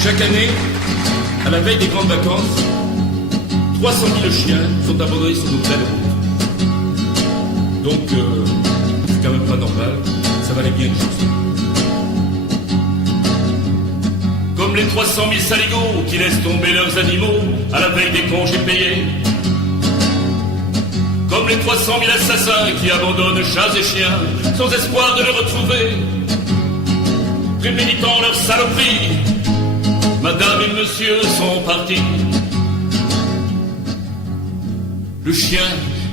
Chaque année, à la veille des grandes vacances, 300 000 chiens sont abandonnés sur nos belles routes. Donc, c'est quand même pas normal, ça valait bien une chanson. Comme les 300 000 saligots qui laissent tomber leurs animaux à la veille des congés payés. Comme les 300 000 assassins qui abandonnent chats et chiens sans espoir de les retrouver. Préméditant leur saloperie, madame et monsieur sont partis. Le chien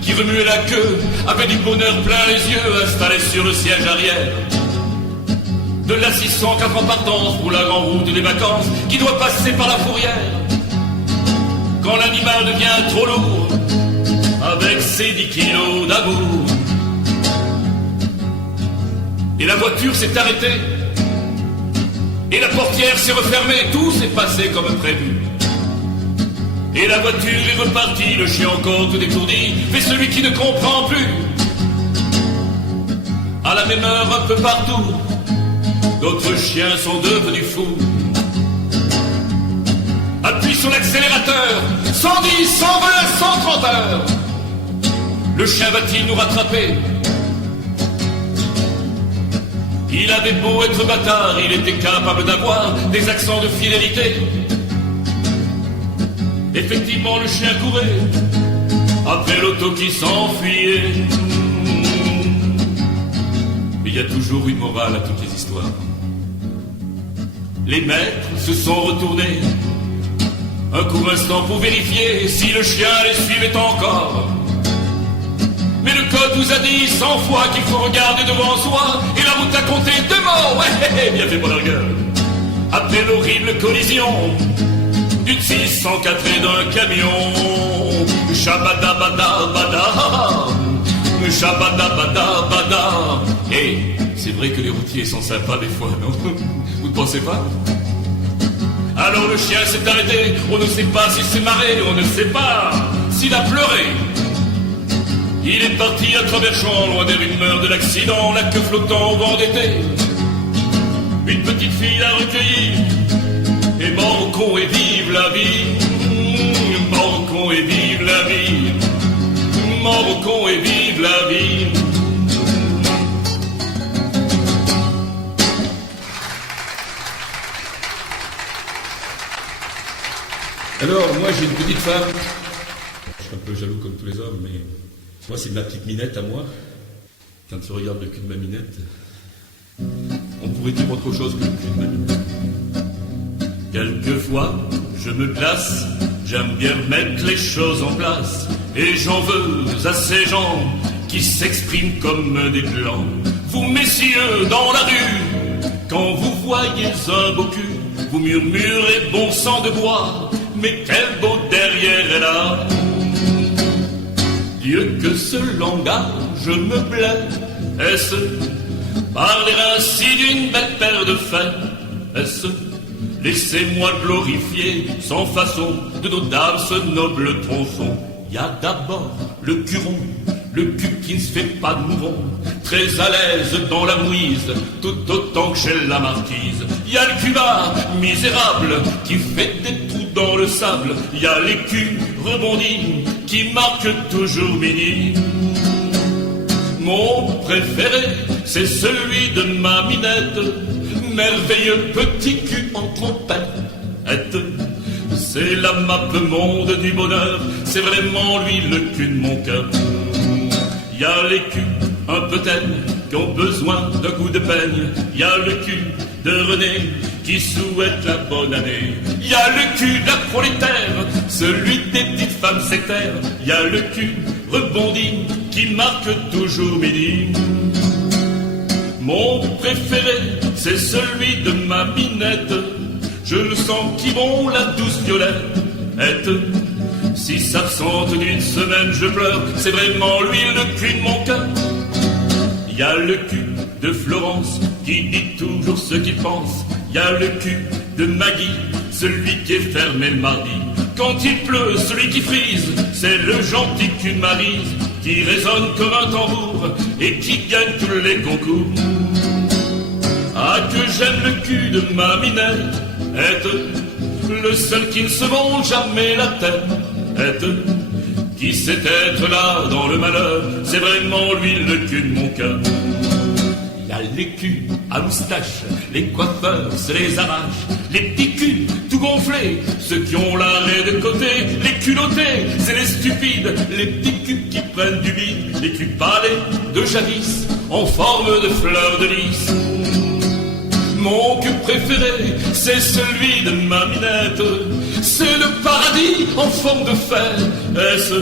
qui remuait la queue avait du bonheur plein les yeux installé sur le siège arrière de la 604 en partance pour la grande route des vacances qui doit passer par la fourrière. Quand l'animal devient trop lourd avec ses 10 kilos d'amour, et la voiture s'est arrêtée et la portière s'est refermée, tout s'est passé comme prévu. Et la voiture est repartie, le chien encore tout étourdi, mais celui qui ne comprend plus. À la même heure un peu partout, d'autres chiens sont devenus fous. Appuie sur l'accélérateur, 110, 120, 130 heures. Le chien va-t-il nous rattraper? Il avait beau être bâtard, il était capable d'avoir des accents de fidélité. Effectivement, le chien courait après l'auto qui s'enfuyait. Mais il y a toujours une morale à toutes les histoires. Les maîtres se sont retournés un court instant pour vérifier si le chien les suivait encore. Mais le code vous a dit 100 fois qu'il faut regarder devant soi, et la route a compté 2 mots. Ouais, bien fait mon gueule. Après l'horrible collision d'une 604 et d'un camion, Shabada-bada-bada, Shabada-bada-bada. Et c'est vrai que les routiers sont sympas des fois, non? Vous ne pensez pas? Alors le chien s'est arrêté, on ne sait pas s'il s'est marré, on ne sait pas s'il a pleuré. Il est parti à travers champs, loin des rumeurs de l'accident, la queue flottant au vent d'été. Une petite fille l'a recueilli, et mort au con et vive la vie. Mort au con et vive la vie. Mort au con et vive la vie. Alors, moi j'ai une petite femme. Je suis un peu jaloux comme tous les hommes, mais moi c'est ma petite minette à moi. Quand tu regardes le cul de ma minette, on pourrait dire autre chose que le cul de ma minette. Quelquefois, je me glace, j'aime bien mettre les choses en place, et j'en veux à ces gens qui s'expriment comme des clans. Vous messieurs dans la rue, quand vous voyez un beau cul, vous murmurez bon sang de bois, mais quel beau derrière elle a. Dieu que ce langage me plaît, est-ce parler ainsi d'une belle paire de fesses? Laissez-moi glorifier sans façon de nos dames ce noble tronçon. Y a d'abord le cul rond, le cul qui ne se fait pas de mouron, très à l'aise dans la mouise, tout autant que chez la marquise. Y a le cul bas, misérable, qui fait des trous dans le sable. Y a les culs rebondis qui marquent toujours midi. Mon préféré, c'est celui de ma minette, merveilleux petit cul en trompette. C'est la map monde du bonheur, c'est vraiment lui le cul de mon cœur. Y a les culs un peu têtes qui ont besoin d'un coup de peigne. Y a le cul de René qui souhaite la bonne année. Y a le cul d'un prolétaire, celui des petites femmes sectaires. Y a le cul rebondi qui marque toujours midi. Mon préféré, c'est celui de ma minette. Je le sens qui bon la douce violette. Si s'absente d'une semaine je pleure, c'est vraiment lui le cul de mon cœur. Y a le cul de Florence qui dit toujours ce qu'il pense. Y a le cul de Maggie, celui qui est fermé le mardi. Quand il pleut, celui qui frise, c'est le gentil cul de Maryse, qui résonne comme un tambour et qui gagne tous les concours. Ah que j'aime le cul de ma minette, le seul qui ne se monte jamais la tête, qui sait être là dans le malheur, c'est vraiment lui le cul de mon cœur. Il y a les culs à moustache, les coiffeurs se les arrachent, les petits culs tout gonflés, ceux qui ont l'arrêt de côté, les culottés, c'est les stupides, les petits culs qui prennent du bide, les culs palais de jadis, en forme de fleurs de lys. Mon cul préféré, c'est celui de ma minette, c'est le paradis en forme de fer. Est-ce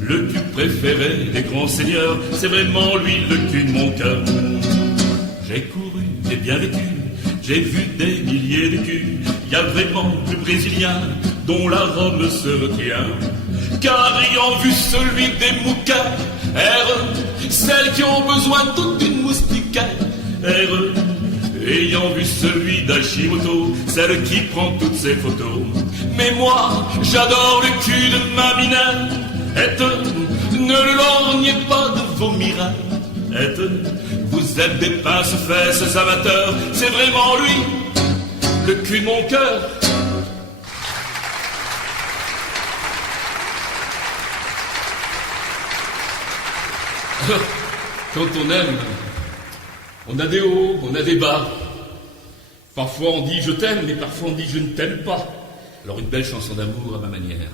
le cul préféré des grands seigneurs? C'est vraiment lui le cul de mon cœur. J'ai couru, j'ai bien vécu, j'ai vu des milliers de culs. Y a vraiment le Brésilien dont la Rome se retient. Car ayant vu celui des mouquets, celles qui ont besoin toute une moustiquaire. Ayant vu celui d'Hashimoto, celle qui prend toutes ses photos. Mais moi, j'adore le cul de ma minette. Ne lorgnez pas de vos mirettes. Vous êtes des pince-fesses amateurs, c'est vraiment lui, le cul de mon cœur. Quand on aime, on a des hauts, on a des bas. Parfois on dit je t'aime, mais parfois on dit je ne t'aime pas. Alors une belle chanson d'amour à ma manière.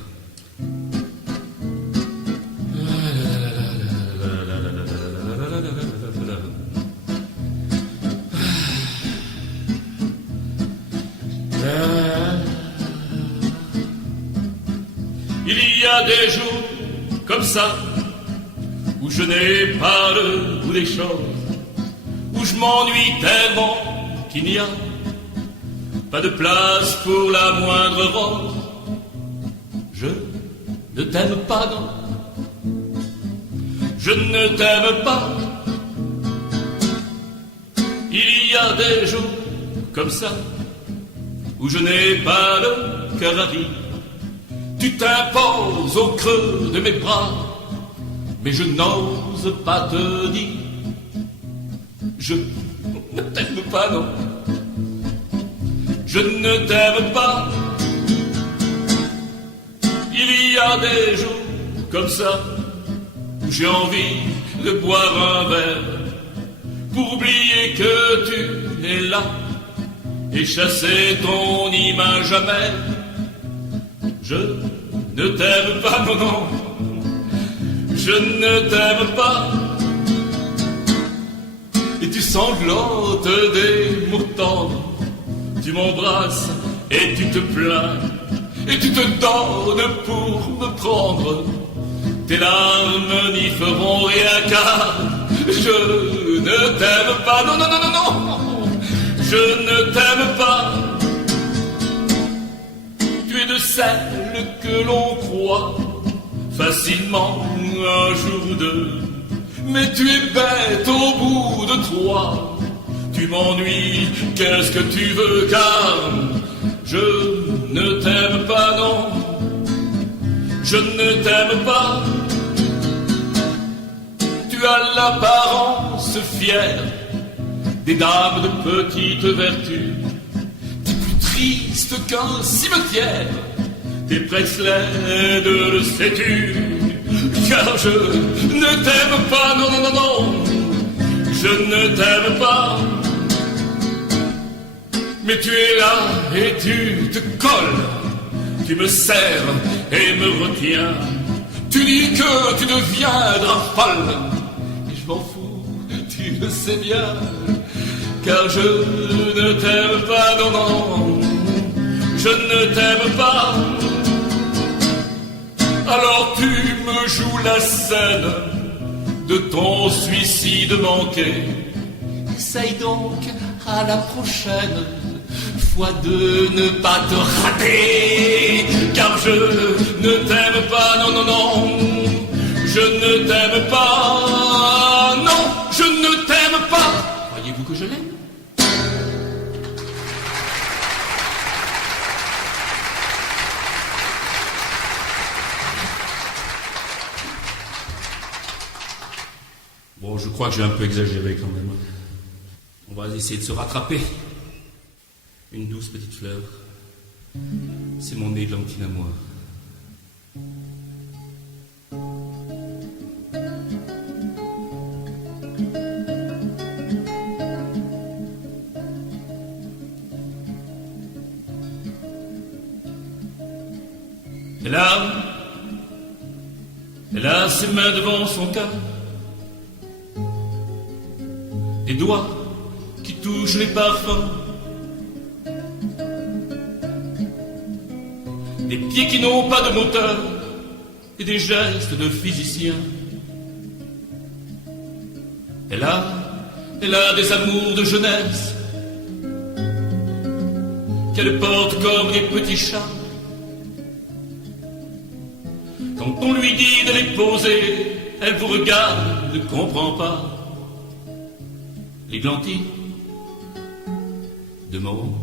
Il y a des jours comme ça où je n'ai pas le goût des choses, où je m'ennuie tellement qu'il n'y a pas de place pour la moindre rose. Je ne t'aime pas, non, je ne t'aime pas. Il y a des jours comme ça où je n'ai pas le cœur à rire. Tu t'imposes au creux de mes bras, mais je n'ose pas te dire. Je ne t'aime pas, non, je ne t'aime pas. Il y a des jours comme ça où j'ai envie de boire un verre pour oublier que tu es là et chasser ton image amère. Je ne t'aime pas, non, non, je ne t'aime pas. Et tu sanglotes des mots tendres, tu m'embrasses et tu te plains, et tu te donnes pour me prendre. Tes larmes n'y feront rien car je ne t'aime pas, non, non, non, non, non, je ne t'aime pas. Tu es de celles que l'on croit facilement un jour ou deux, mais tu es bête au bout de trois. Tu m'ennuies, qu'est-ce que tu veux, car je ne t'aime pas, non, je ne t'aime pas. Tu as l'apparence fière des dames de petite vertu. T'es plus triste qu'un cimetière, t'es presque laide, le sais-tu, car je ne t'aime pas, non, non, non, non, je ne t'aime pas. Mais tu es là et tu te colles, tu me serres et me retiens. Tu dis que tu deviendras folle, et je m'en fous, tu le sais bien, car je ne t'aime pas, non, non, je ne t'aime pas. Alors tu me joues la scène de ton suicide manqué. Essaye donc à la prochaine fois de ne pas te rater, car je ne t'aime pas, non, non, non, je ne t'aime pas, non, je ne t'aime pas. Croyez-vous que je l'aime? Bon, je crois que j'ai un peu exagéré quand même. On va essayer de se rattraper. une douce petite fleur, c'est mon églantine à moi. Elle a ses mains devant son cœur, des doigts qui touchent les parfums, des pieds qui n'ont pas de moteur et des gestes de physicien. Elle a des amours de jeunesse qu'elle porte comme des petits chats. Quand on lui dit de les poser, elle vous regarde, ne comprend pas. L'églantine de mon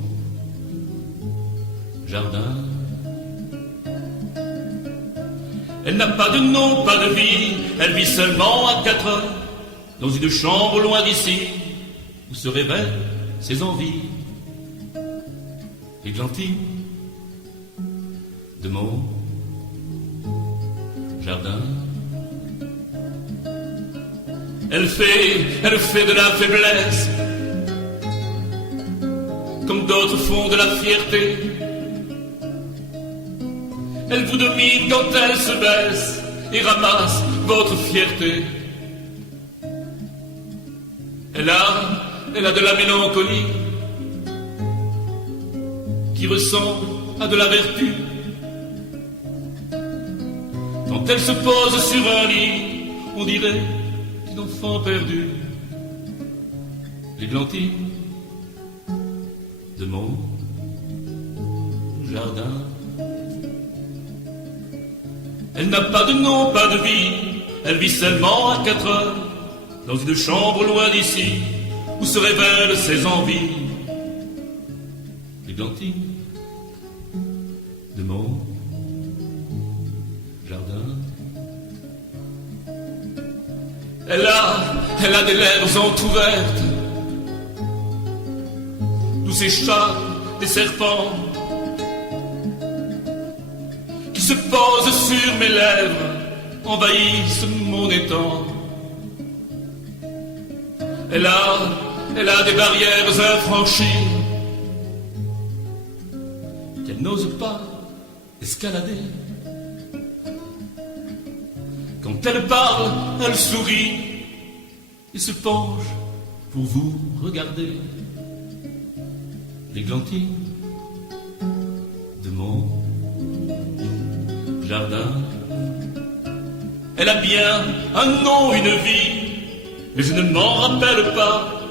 jardin. Elle n'a pas de nom, pas de vie, elle vit seulement à 4 heures, dans une chambre loin d'ici, où se révèlent ses envies. L'églantine de mon jardin. Elle fait de la faiblesse, comme d'autres font de la fierté. Elle vous domine quand elle se baisse et ramasse votre fierté. Elle a de la mélancolie qui ressemble à de la vertu. Quand elle se pose sur un lit, on dirait une enfant perdue. L'églantine de mon jardin. Elle n'a pas de nom, pas de vie, elle vit seulement à 4 heures, dans une chambre loin d'ici, où se révèlent ses envies. L'églantine de mon jardin. Elle a des lèvres entrouvertes, d'où s'échappent des serpents qui se posent sur mes lèvres, envahissent mon étang. Elle a des barrières à franchir qu'elle n'ose pas escalader. Quand elle parle, elle sourit et se penche pour vous regarder. L'églantine de mon jardin. Elle a bien un nom, une vie, mais je ne m'en rappelle pas.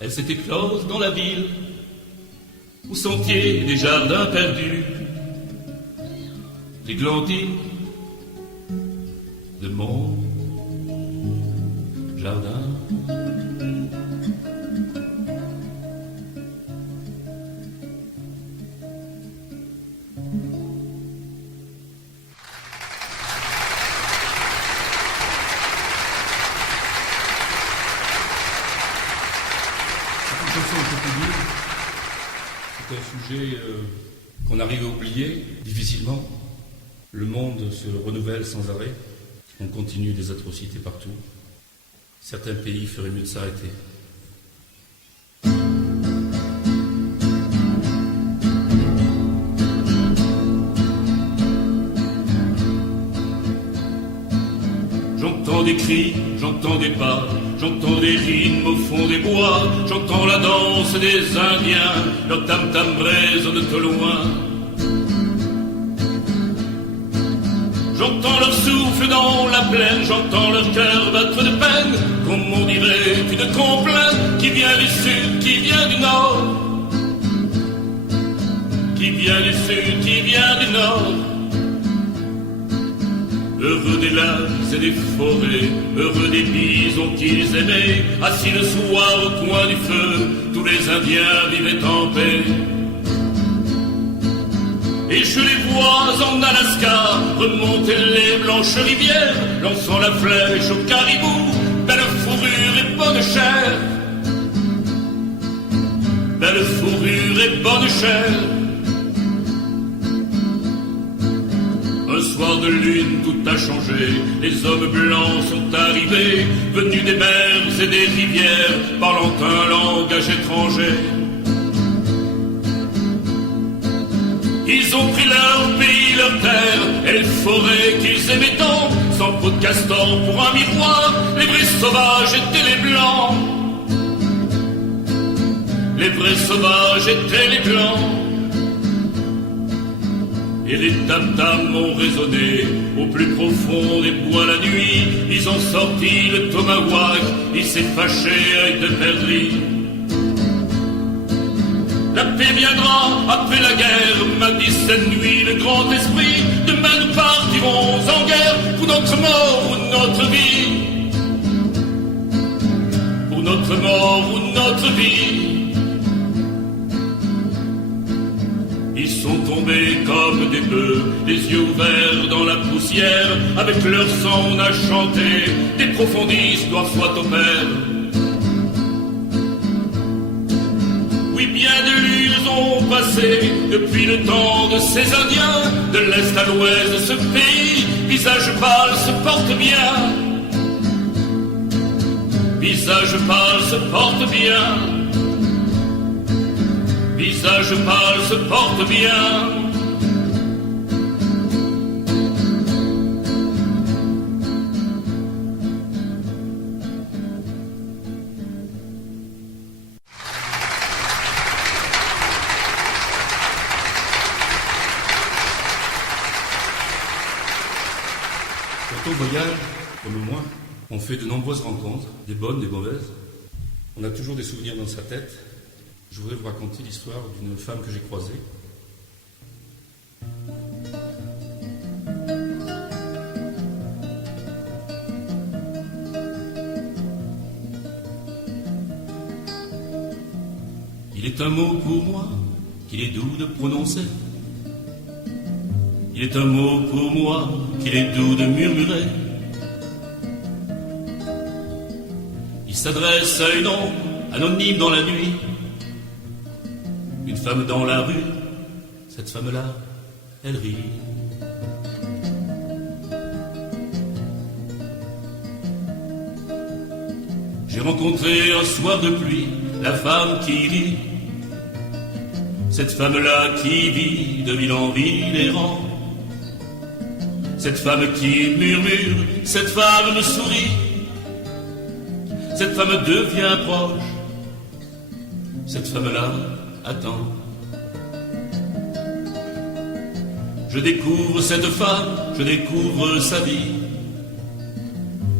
Elle s'est éclose dans la ville, au sentier des jardins perdus. L'églantine de mon jardin. C'est un sujet qu'on arrive à oublier difficilement. Le monde se renouvelle sans arrêt. On continue des atrocités partout. Certains pays feraient mieux de s'arrêter. J'entends des cris, j'entends des pas, j'entends des rimes au fond des bois, j'entends la danse des Indiens, leur tam-tam résonne au loin. J'entends leur souffle dans la plaine, j'entends leur cœur battre de peine, comme on dirait une complainte qui vient du sud, qui vient du nord, qui vient du sud, qui vient du nord. Heureux des lacs et des forêts, heureux des bisons qu'ils aimaient, assis le soir au coin du feu, tous les Indiens vivaient en paix. Et je les vois en Alaska remonter les blanches rivières, lançant la flèche au caribou, belle fourrure et bonne chair. Belle belle fourrure et bonne chair. Un soir de lune, tout a changé. Les hommes blancs sont arrivés, venus des mers et des rivières, parlant un langage étranger. Ils ont pris leur pays, leur terre, et les forêts qu'ils aimaient tant, sans peau de castor pour un miroir. Les vrais sauvages étaient les blancs. Les vrais sauvages étaient les blancs. Et les tam-tams ont résonné au plus profond des bois la nuit. Ils ont sorti le tomahawk, il s'est fâché avec de perdrix. La paix viendra après la guerre, m'a dit cette nuit le grand esprit. Demain nous partirons en guerre pour notre mort ou notre vie. Pour notre mort ou notre vie. Ils sont tombés comme des bœufs, les yeux ouverts dans la poussière. Avec leur sang on a chanté des profondis, gloire soit au Père. Oui, bien de lunes ont passé depuis le temps de ces Indiens. De l'Est à l'Ouest de ce pays, visage pâle se porte bien. Visage pâle se porte bien. Visage pâle se porte bien. Quand on voyage, comme moi, on fait de nombreuses rencontres, des bonnes, des mauvaises. On a toujours des souvenirs dans sa tête. Je voudrais vous raconter l'histoire d'une femme que j'ai croisée. Il est un mot pour moi qu'il est doux de prononcer. Il est un mot pour moi qu'il est doux de murmurer. Il s'adresse à une ombre anonyme dans la nuit. Une femme dans la rue, cette femme-là, elle rit. J'ai rencontré un soir de pluie la femme qui rit. Cette femme-là qui vit de ville en ville errant. Cette femme qui murmure, cette femme me sourit. Cette femme devient proche. Cette femme-là attends. Je découvre cette femme, je découvre sa vie.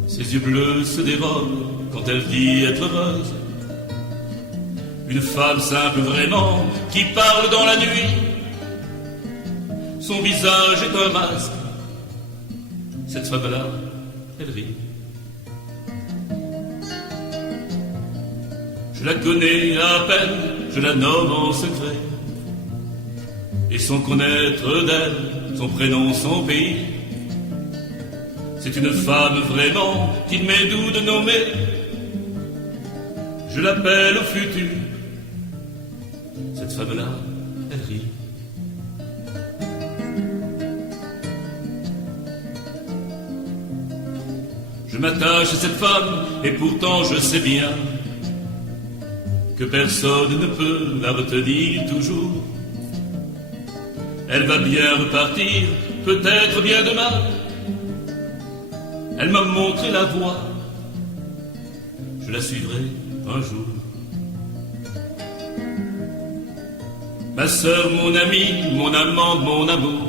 Ses yeux bleus se dérobent quand elle dit être heureuse. Une femme simple vraiment qui parle dans la nuit. Son visage est un masque. Cette femme-là, elle rit. Je la connais à peine, je la nomme en secret. Et sans connaître d'elle, son prénom, son pays. C'est une femme vraiment qu'il m'est doux de nommer. Je l'appelle au futur. Cette femme-là, elle rit. Je m'attache à cette femme et pourtant je sais bien que personne ne peut la retenir toujours. Elle va bien repartir, peut-être bien demain. Elle m'a montré la voie, je la suivrai un jour. Ma sœur, mon amie, mon amante, mon amour,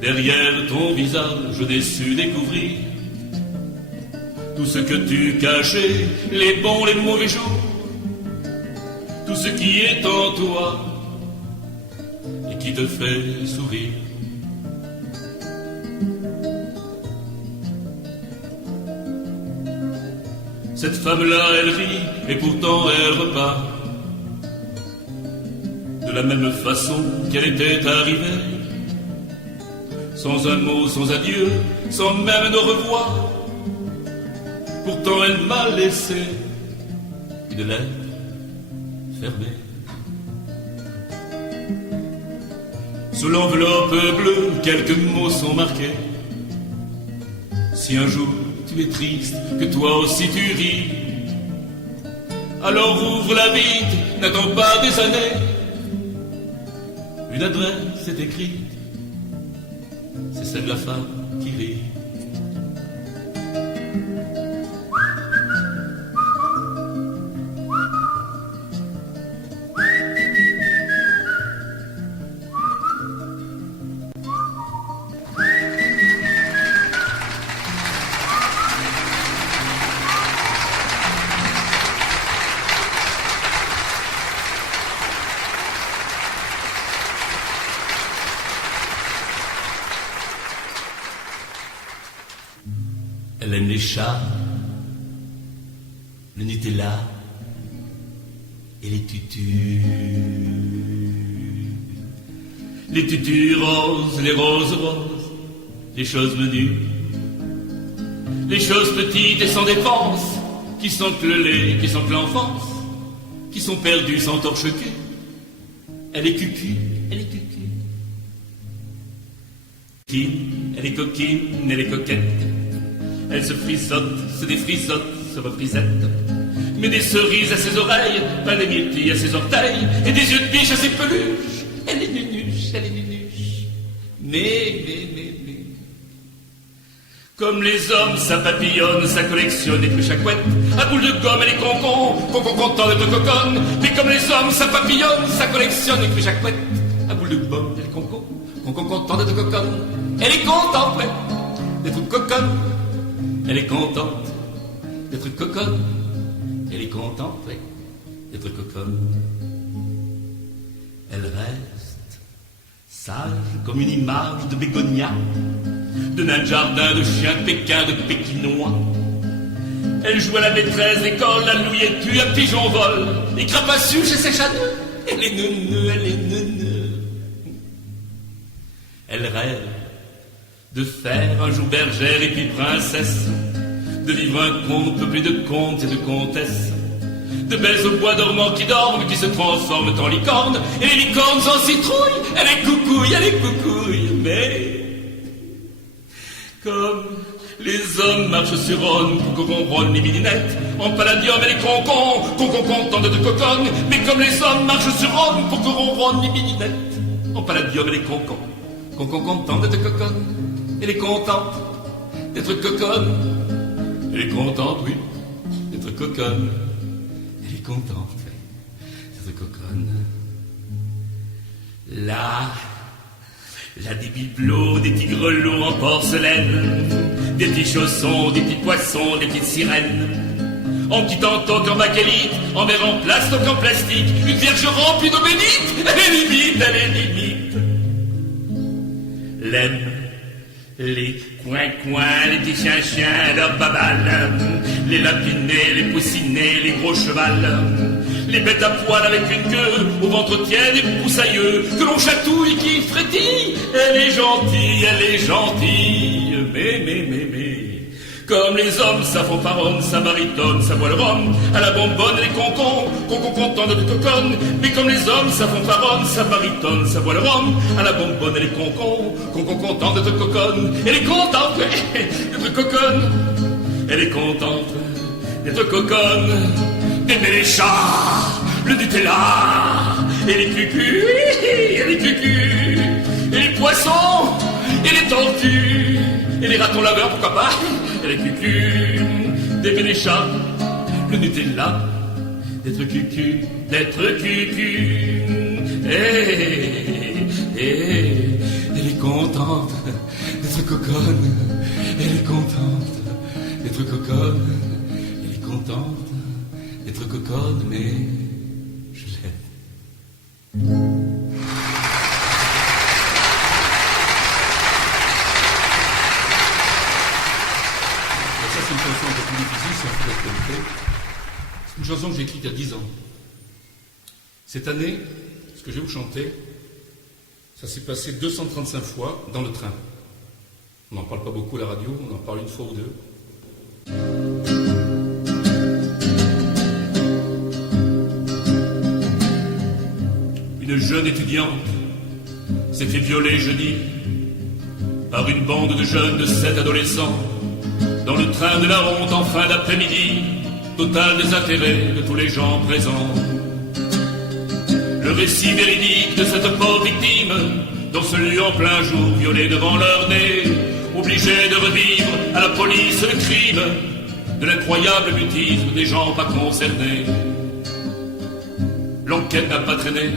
derrière ton visage, je n'ai su découvrir tout ce que tu cachais, les bons, les mauvais jours, tout ce qui est en toi et qui te fait sourire. Cette femme-là, elle rit et pourtant elle repart de la même façon qu'elle était arrivée, sans un mot, sans adieu, sans même au revoir. Pourtant elle m'a laissé une lettre fermée. Sous l'enveloppe bleue, quelques mots sont marqués. Si un jour tu es triste, que toi aussi tu ris, alors ouvre la vide, n'attends pas des années. Une adresse est écrite, c'est celle de la femme qui rit. Elle aime les chats, le Nutella et les tutus. Les tutus roses, les roses roses, les choses menues, les choses petites et sans dépense, qui sont que le lait, qui sont que l'enfance, qui sont perdues sans torche-cul. Elle est cucu, elle est cucu. Elle est coquine, elle est coquette. Elle se frisote, se défrisote, se reprisette. Met des cerises à ses oreilles, pas des myrtilles à ses orteils, et des yeux de biche à ses peluches. Elle est nunuche, elle est nunuche. Mais. Comme les hommes, ça papillonne, ça collectionne les trucs à couette. À boule de gomme, elle est concon content d'être coconne. Mais comme les hommes, ça papillonne, ça collectionne les trucs à couette. À boule de gomme, elle est concon content d'être coconne. Elle est contente, ouais, d'être coconne. Elle est contente d'être coconne. Elle est contente, ouais, d'être coconne. Elle reste sage comme une image de bégonia, de nain de jardin, de chien de Pékin, de pékinois. Elle joue à la maîtresse d'école, à Louis et tue, un pigeon vol, et crapassus chez ses chats. Elle est neuneu, elle est neuneu. Elle rêve de faire un jour bergère et puis princesse, de vivre un conte peuplé de comtes et de comtesses, de belles au bois dormants qui dorment, qui se transforment en licornes, et les licornes en citrouille. Elle est coucouille, mais comme les hommes marchent sur Rhône pour qu'on ronronne les midinettes, en palladium elle est concon content de coconne. Mais comme les hommes marchent sur Rhône pour qu'on ronronne les midinettes, en palladium elle est concon content d'être coconne. Elle est contente d'être coconne. Elle est contente, oui, d'être coconne. Elle est contente, oui, d'être coconne. Là, des bibelots, des petits grelots en porcelaine, des petits chaussons, des petits poissons, des petites sirènes, en petit toque en bakélite, en verre en plastoc en plastique, une vierge remplie d'eau bénite. Elle est limite. L'aime les coins, les petits chiens, leurs babales, les lapinés, les poussinés, les gros chevals, les bêtes à poil avec une queue, au ventre tiède et poussailleux, que l'on chatouille, qui frétille. Elle est gentille, mais. Comme les hommes, ça fanfaronne, ça barytonne, ça boit le rhum, à la bonbonne, elle est concon content de coconne. Mais comme les hommes, ça fanfaronne, ça barytonne, ça boit le rhum, à la bonbonne, elle est concon content d'être coconne. Elle est contente d'être coconne. Elle est contente d'être coconne. D'aimer les chats, le Nutella, et les cucus, et les poissons, et les tortues, et les ratons laveurs, pourquoi pas. Elle est cucu, d'aimer les chats, le Nutella, d'être cucu. Elle est contente d'être coconne. Elle est contente d'être coconne. Elle est contente d'être coconne, mais je l'aime. C'est une chanson un peu plus difficile, c'est un peu d'actualité. C'est une chanson que j'ai écrite il y a 10 ans. Cette année, ce que je vais vous chanter, ça s'est passé 235 fois dans le train. On n'en parle pas beaucoup à la radio, on en parle une fois ou deux. une jeune étudiante s'est fait violer jeudi par une bande de jeunes de 7 adolescents dans le train de la honte en fin d'après-midi, total désintérêt de tous les gens présents. Le récit véridique de cette pauvre victime, dans ce lieu en plein jour, violé devant leur nez, obligé de revivre à la police le crime de l'incroyable mutisme des gens pas concernés. L'enquête n'a pas traîné,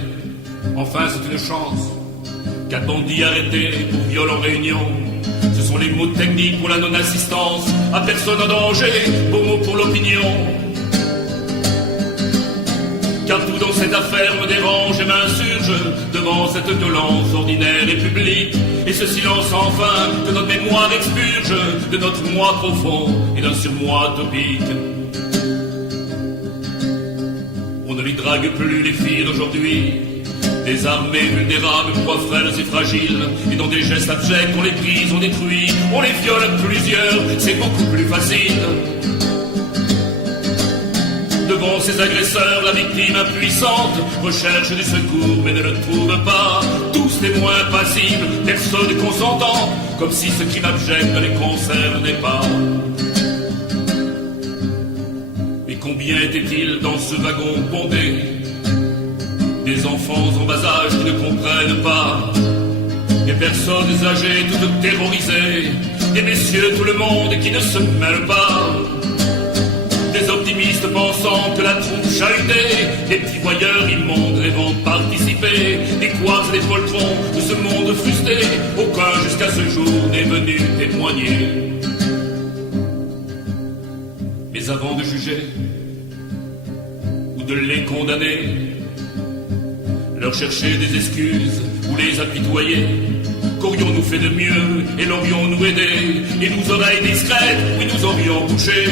enfin c'est une chance. 4 bandits arrêtés pour viol en réunion. Ce sont les mots techniques pour la non-assistance à personne en danger, beaux mots pour l'opinion. Car tout dans cette affaire me dérange et m'insurge devant cette violence ordinaire et publique, et ce silence enfin que notre mémoire expurge de notre moi profond et d'un surmoi topique. On ne les drague plus les filles d'aujourd'hui, désarmées, vulnérables, proies frêles et fragiles, et dans des gestes abjects on les brise, on détruit, on les viole à plusieurs, c'est beaucoup plus facile. Devant ces agresseurs, la victime impuissante recherche du secours mais ne le trouve pas. Tous témoins passibles, personne consentant, comme si ce crime abject ne les concernait pas. Mais combien était-il dans ce wagon bondé? Des enfants en bas âge qui ne comprennent pas, des personnes âgées toutes terrorisées, des messieurs tout le monde qui ne se mêlent pas. Des optimistes pensant que la troupe chahutée, des petits voyeurs immondes rêvant de participer, des couards et des poltrons de ce monde frustré, aucun jusqu'à ce jour n'est venu témoigner. Mais avant de juger ou de les condamner, leur chercher des excuses ou les apitoyer, qu'aurions-nous fait de mieux et l'aurions-nous aidé, et nos oreilles discrètes, oui nous aurions touché.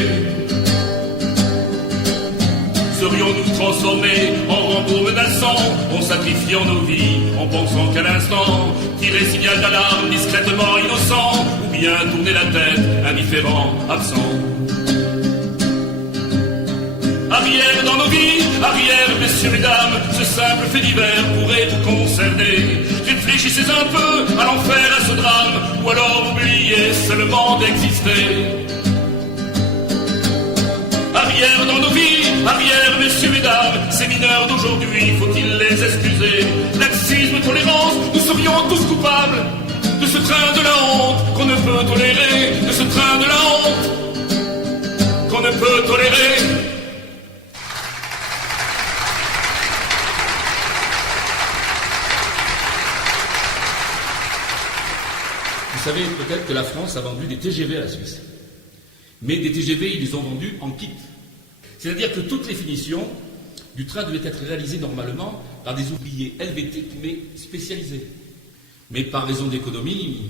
Serions-nous transformés en rambours menaçants, en sacrifiant nos vies, en pensant qu'à l'instant, tirer signal d'alarme discrètement innocent, ou bien tourner la tête, indifférent, absent. Arrière dans nos vies, arrière, messieurs, mesdames, ce simple fait divers pourrait vous concerner. Réfléchissez un peu à l'enfer, à ce drame, ou alors oubliez seulement d'exister. Arrière dans nos vies, arrière, messieurs, mesdames, ces mineurs d'aujourd'hui, faut-il les excuser? Laxisme, tolérance, nous serions tous coupables de ce train de la honte qu'on ne peut tolérer, de ce train de la honte qu'on ne peut tolérer. Vous savez peut-être que la France a vendu des TGV à la Suisse. Mais des TGV, ils les ont vendus en kit. C'est-à-dire que toute les finitions du train devaient être réalisées normalement par des ouvriers helvétiques, mais spécialisés. Mais par raison d'économie,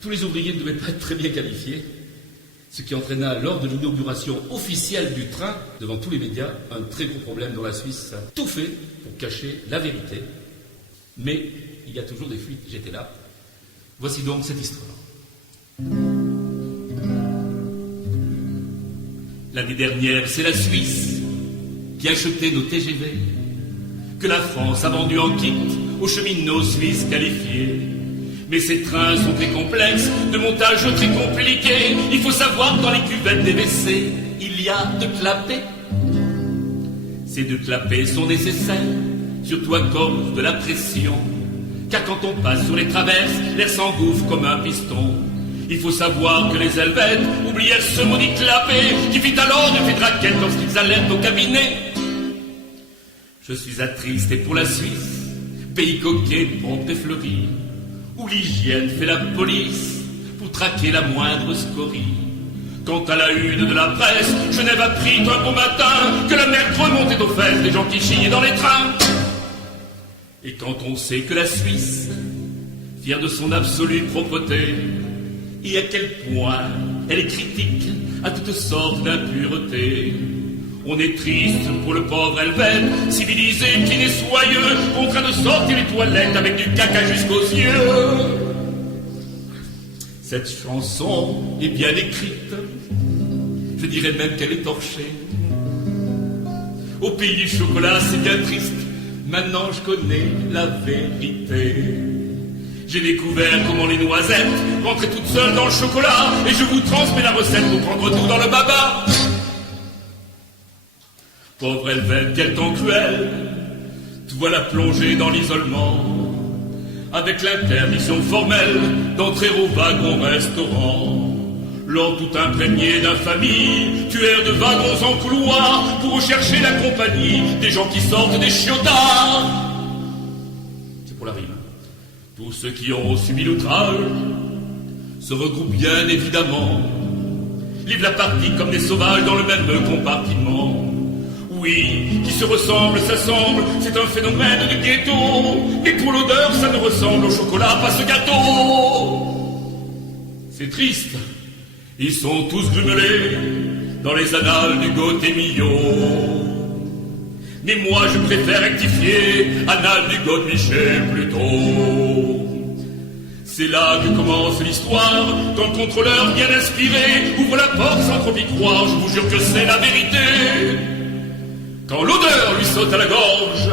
tous les ouvriers ne devaient pas être très bien qualifiés, ce qui entraîna lors de l'inauguration officielle du train, devant tous les médias, un très gros problème dans la Suisse a tout fait pour cacher la vérité. Mais il y a toujours des fuites, j'étais là. Voici donc cette histoire. L'année dernière, c'est la Suisse qui achetait nos TGV, que la France a vendu en kit aux cheminots suisses qualifiés. Mais ces trains sont très complexes, de montage très compliqué. Il faut savoir que dans les cuvettes des WC, il y a 2 clapets. Ces 2 clapets sont nécessaires, surtout à cause de la pression. Car quand on passe sur les traverses, l'air s'engouffre comme un piston. Il faut savoir que les Helvètes oublièrent ce maudit clapet qui fit alors de fait de raquettes lorsqu'ils allèrent au cabinet. Je suis attristé pour la Suisse, pays coquet, propre et fleuri, où l'hygiène fait la police pour traquer la moindre scorie. Quant à la une de la presse, Genève apprit un beau matin que la merde remontait aux fesses des gens qui chiaient dans les trains. Et quand on sait que la Suisse, fière de son absolue propreté, et à quel point elle est critique à toutes sortes d'impuretés, on est triste pour le pauvre Helvète, civilisé qui n'est soyeux, contraint de sortir les toilettes avec du caca jusqu'aux yeux. Cette chanson est bien écrite, je dirais même qu'elle est torchée. Au pays du chocolat, c'est bien triste, Maintenant je connais la vérité. J'ai découvert comment les noisettes rentraient toutes seules dans le chocolat. Et je vous transmets la recette pour prendre tout dans le baba. Pauvre Helvète, quel temps cruel. Te voilà plongé dans l'isolement, avec l'interdiction formelle d'entrer au wagon-restaurant. Lors tout imprégné d'infamie, tu erres de wagons en couloir pour rechercher la compagnie des gens qui sortent des chiotards. C'est pour la rime. Tous ceux qui ont subi l'outrage se regroupent bien évidemment, livrent la partie comme des sauvages dans le même compartiment. Oui, qui se ressemblent, s'assemblent, c'est un phénomène de ghetto. Et pour l'odeur, ça ne ressemble au chocolat, pas ce gâteau. C'est triste, ils sont tous grumelés dans les annales du Gotemillo. Mais moi je préfère rectifier, annales du Godemiché plutôt. C'est là que commence l'histoire, quand le contrôleur bien inspiré ouvre la porte sans trop y croire, je vous jure que c'est la vérité. Quand l'odeur lui saute à la gorge,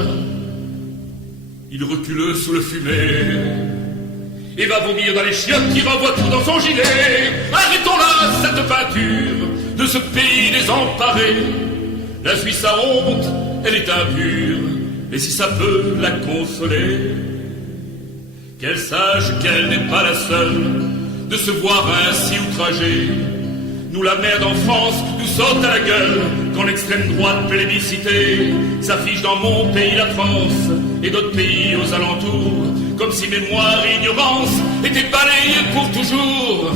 il recule sous le fumet et va vomir dans les chiottes qui renvoient tout dans son gilet. Arrêtons-là cette peinture de ce pays désemparé. La Suisse a honte, elle est impure, et si ça peut la consoler, qu'elle sache qu'elle n'est pas la seule de se voir ainsi outragée. Nous, la mère d'enfance, nous saute à la gueule quand l'extrême droite plébiscitée s'affiche dans mon pays, la France, et d'autres pays aux alentours, comme si mémoire et ignorance étaient balayées pour toujours.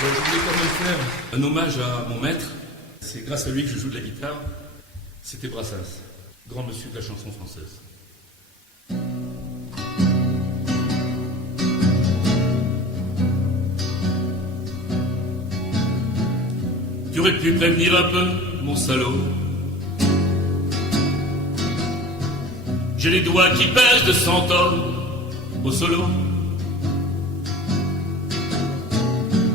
Je voulais quand même faire un hommage à mon maître. C'est grâce à lui que je joue de la guitare. C'était Brassens, grand monsieur de la chanson française. Tu aurais pu prévenir un peu, mon salaud. J'ai les doigts qui pèsent de 100 tonnes au solo.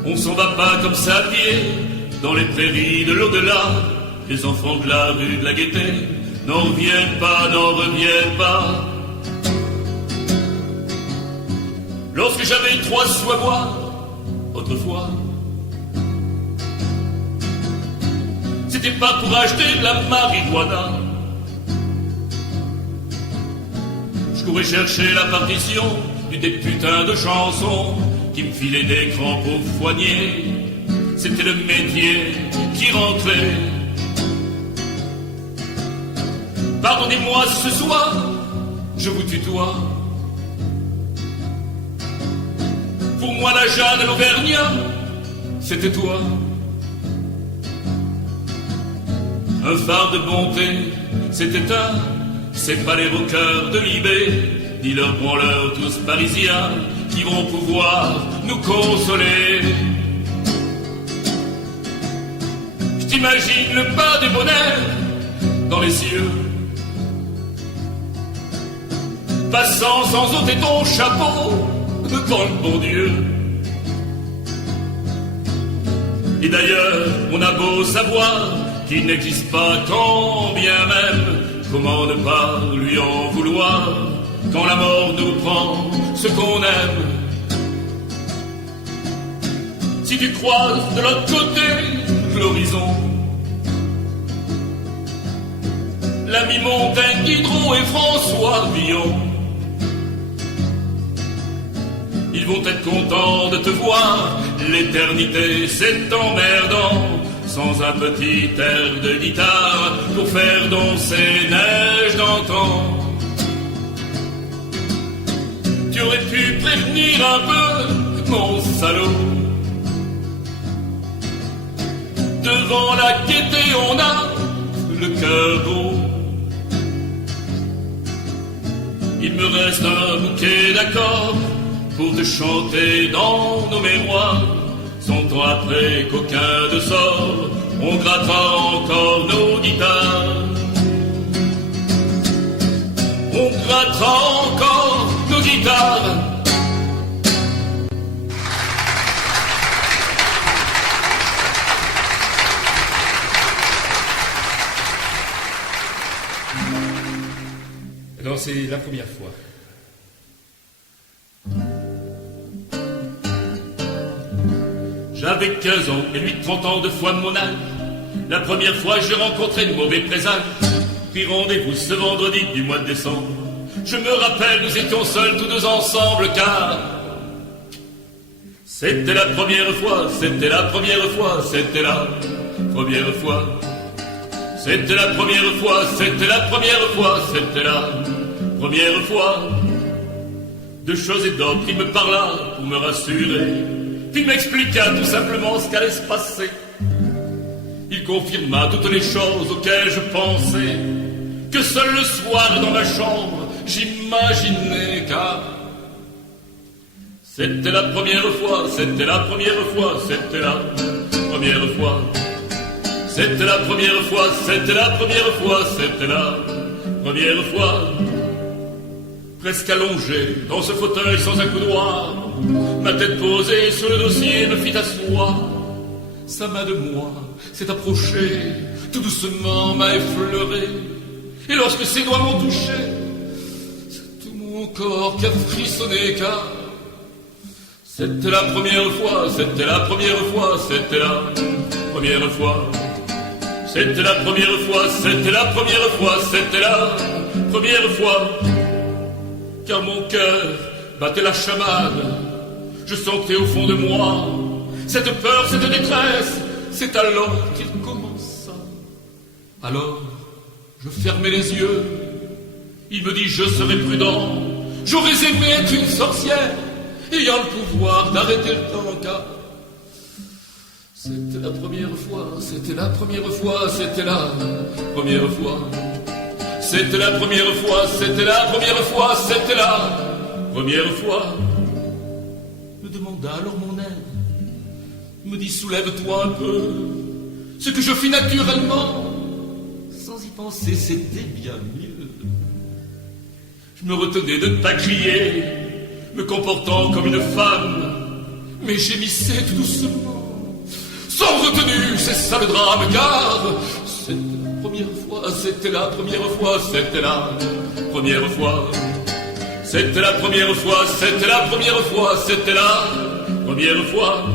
On s'en va pas comme ça à pied dans les prairies de l'au-delà. Les enfants de la rue de la Gaîté n'en reviennent pas, n'en reviennent pas. Lorsque j'avais 3 sous à boire, autrefois, c'était pas pour acheter de la marijuana. Je courais chercher la partition des putains de chansons qui me filait des crampes au poignet. C'était le métier qui rentrait. Pardonnez-moi ce soir, je vous tutoie. Pour moi la Jeanne et l'Auvergnat, c'était toi. Un phare de bonté, c'était un. C'est pas les rockers de Libé, ni leurs branleurs tous parisiens qui vont pouvoir nous consoler. Je t'imagine le pas des bonheurs dans les cieux, passant sans ôter ton chapeau devant le bon Dieu. Et d'ailleurs, on a beau savoir qu'il n'existe pas quand bien même, comment ne pas lui en vouloir quand la mort nous prend ce qu'on aime. Si tu croises de l'autre côté de l'horizon l'ami Montaigne, Diderot et François Villon, ils vont être contents de te voir. L'éternité c'est emmerdant sans un petit air de guitare pour faire danser les neiges d'antan. Tu aurais pu prévenir un peu, mon salaud. Devant la Gaîté, on a le cœur gros. Il me reste un bouquet d'accords pour te chanter dans nos mémoires. 100 ans après qu'aucun de sort, on grattera encore nos guitares. On grattera encore nos guitares. Alors c'est la première fois. J'avais 15 ans et lui 30 ans, 2 fois mon âge. La première fois j'ai rencontré de mauvais présages. Pris rendez-vous ce vendredi du mois de décembre. Je me rappelle, nous étions seuls tous deux ensemble car c'était la première fois, c'était la première fois, c'était la première fois. C'était la première fois, c'était la première fois, c'était la première fois. De choses et d'autres, il me parla pour me rassurer. Puis il m'expliqua tout simplement ce qu'allait se passer. Il confirma toutes les choses auxquelles je pensais. Que seul le soir dans ma chambre, j'imaginais car c'était la première fois, c'était la première fois, c'était la première fois. C'était la première fois, c'était la première fois, c'était la première fois. Presque allongé dans ce fauteuil sans un coudoir, ma tête posée sur le dossier me fit asseoir. Sa main de moi s'est approchée, tout doucement m'a effleuré. Et lorsque ses doigts m'ont touché, c'est tout mon corps qui a frissonné car c'était la première fois, c'était la première fois, c'était la première fois. C'était la première fois, c'était la première fois, c'était la première fois. Car mon cœur battait la chamade. Je sentais au fond de moi cette peur, cette détresse. C'est alors qu'il commença. Alors, je fermai les yeux. Il me dit, je serai prudent. J'aurais aimé être une sorcière, ayant le pouvoir d'arrêter le temps, car c'était la première fois, c'était la première fois, c'était la première fois. C'était la première fois, c'était la première fois, c'était la première fois. Me demanda alors mon aide, me dit soulève-toi un peu. Ce que je fis naturellement, sans y penser, c'était bien mieux. Je me retenais de ne pas crier, me comportant comme une femme, mais gémissais tout doucement, sans retenue, c'est ça le drame, car c'était la première fois, c'était la première fois, c'était la première fois. C'était la première fois, c'était la première fois, c'était la première fois.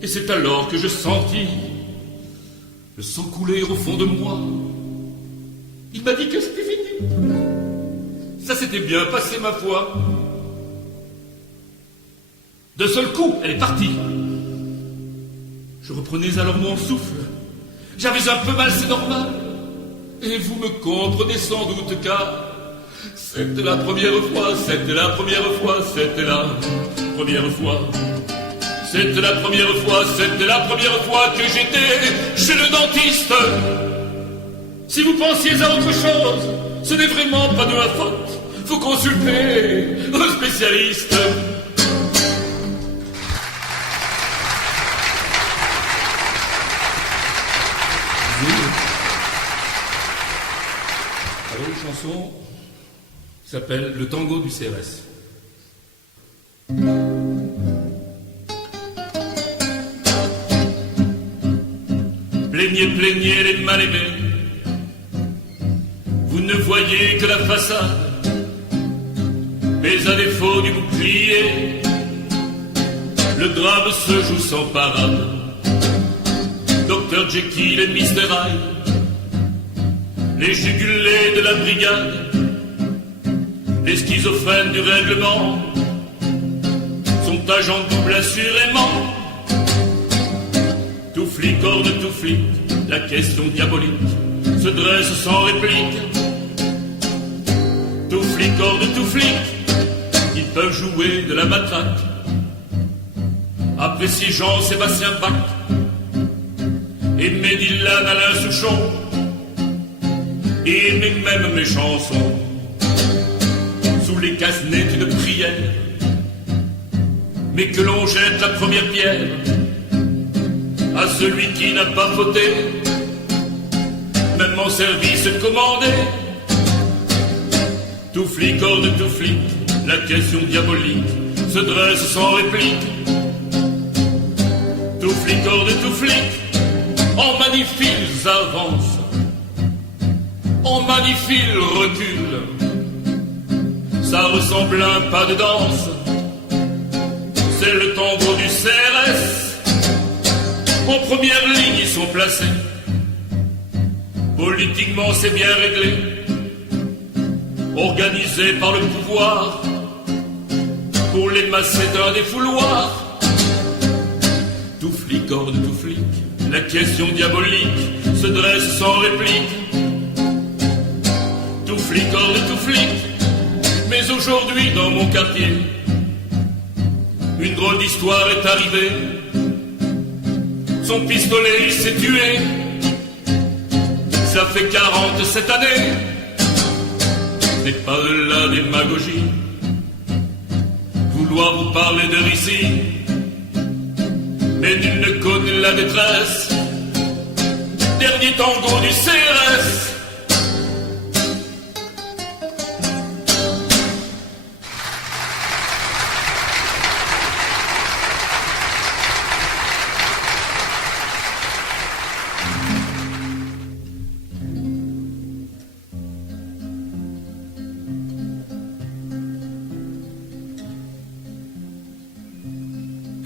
Et c'est alors que je sentis le sang couler au fond de moi. Il m'a dit que c'était fini. Ça s'était bien passé, ma foi. D'un seul coup, elle est partie. Je reprenais alors mon souffle. J'avais un peu mal, c'est normal. Et vous me comprenez sans doute, car c'était la première fois, c'était la première fois, c'était la première fois. C'était la première fois, c'était la première fois que j'étais chez le dentiste. Si vous pensiez à autre chose, ce n'est vraiment pas de ma faute. Faut consulter un spécialiste. Alors, une chanson qui s'appelle Le tango du CRS. Plaignez, plaignez les mal-aimés. Vous ne voyez que la façade, mais à défaut du bouclier, le drame se joue sans parade. Dr Jekyll et Mr Hyde, les jugulés de la brigade, les schizophrènes du règlement, sont agents doubles assurément. Tout flic hors de tout flic, la question diabolique se dresse sans réplique. Tout flic hors de tout flic, ils peuvent jouer de la matraque. Apprécie Jean-Sébastien Bach et Dylan Alain Souchon, et aimez même mes chansons. Sous les casse-nez d'une prière, mais que l'on jette la première pierre à celui qui n'a pas fauté, même en service commandé. Tout flic hors de tout flic, la question diabolique se dresse sans réplique. Tout flic hors de tout flic, en magnifiques avances, en magnifie le recul. Ça ressemble à un pas de danse, c'est le tambour du CRS. En première ligne ils sont placés, politiquement c'est bien réglé, organisé par le pouvoir, pour les masser d'un défouloir. Tout flic hors de tout flic, la question diabolique se dresse sans réplique. Tout flic hors de tout flic, mais aujourd'hui dans mon quartier, une drôle d'histoire est arrivée. Son pistolet il s'est tué, ça fait 40 cette année. Ce n'est pas de la démagogie, vouloir vous parler de Russie, mais nul ne connaît la détresse. Dernier tango du CRS.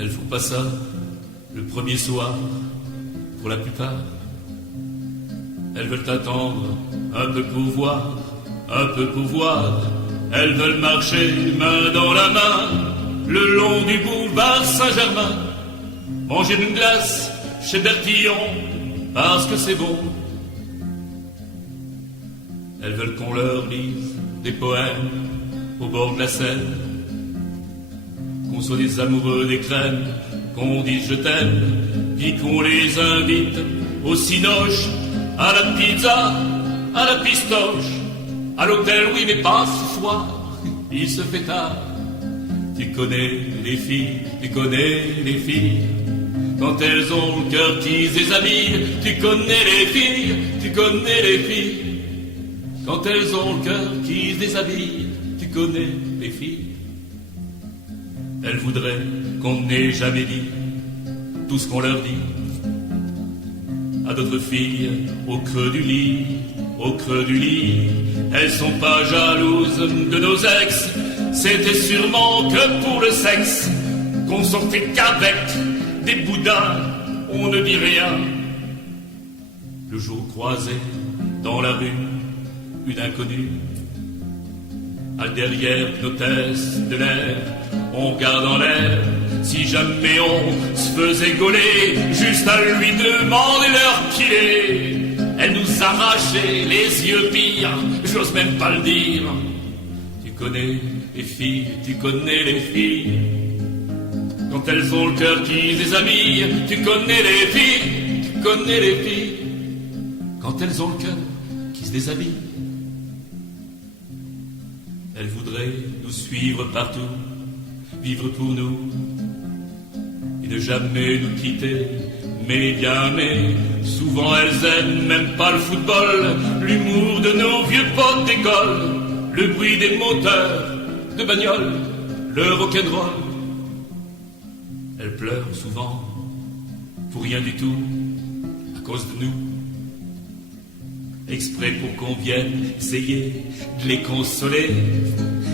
Elles font pas ça le premier soir, pour la plupart. Elles veulent attendre un peu pour voir, un peu pour voir. Elles veulent marcher main dans la main, le long du boulevard Saint-Germain. Manger une glace chez Bertillon, parce que c'est bon. Elles veulent qu'on leur lise des poèmes au bord de la Seine, qu'on soit des amoureux des crèmes, qu'on dise je t'aime, puis qu'on les invite au cinoche, à la pizza, à la pistoche, à l'hôtel, oui mais pas ce soir, il se fait tard. Tu connais les filles, tu connais les filles, quand elles ont le cœur qui se déshabille. Tu connais les filles, tu connais les filles, quand elles ont le cœur qui se déshabille. Tu connais les filles. Elles voudraient qu'on n'ait jamais dit tout ce qu'on leur dit à d'autres filles au creux du lit, au creux du lit. Elles sont pas jalouses de nos ex, c'était sûrement que pour le sexe qu'on sortait qu'avec des boudins, on ne dit rien. Le jour croisé dans la rue, une inconnue, à derrière une hôtesse de l'air, on garde en l'air, si jamais on se faisait gauler, juste à lui demander l'heure qu'il est. Elle nous arrachait les yeux pires, j'ose même pas le dire. Tu connais les filles, tu connais les filles, quand elles ont le cœur qui se déshabille. Tu connais les filles, tu connais les filles, quand elles ont le cœur qui se déshabille. Elles voudraient nous suivre partout, vivre pour nous, et ne jamais nous quitter. Mais bien, mais souvent elles aiment même pas le football, l'humour de nos vieux potes d'école, le bruit des moteurs de bagnole, le rock'n'roll. Elles pleurent souvent pour rien du tout, à cause de nous, exprès pour qu'on vienne essayer de les consoler.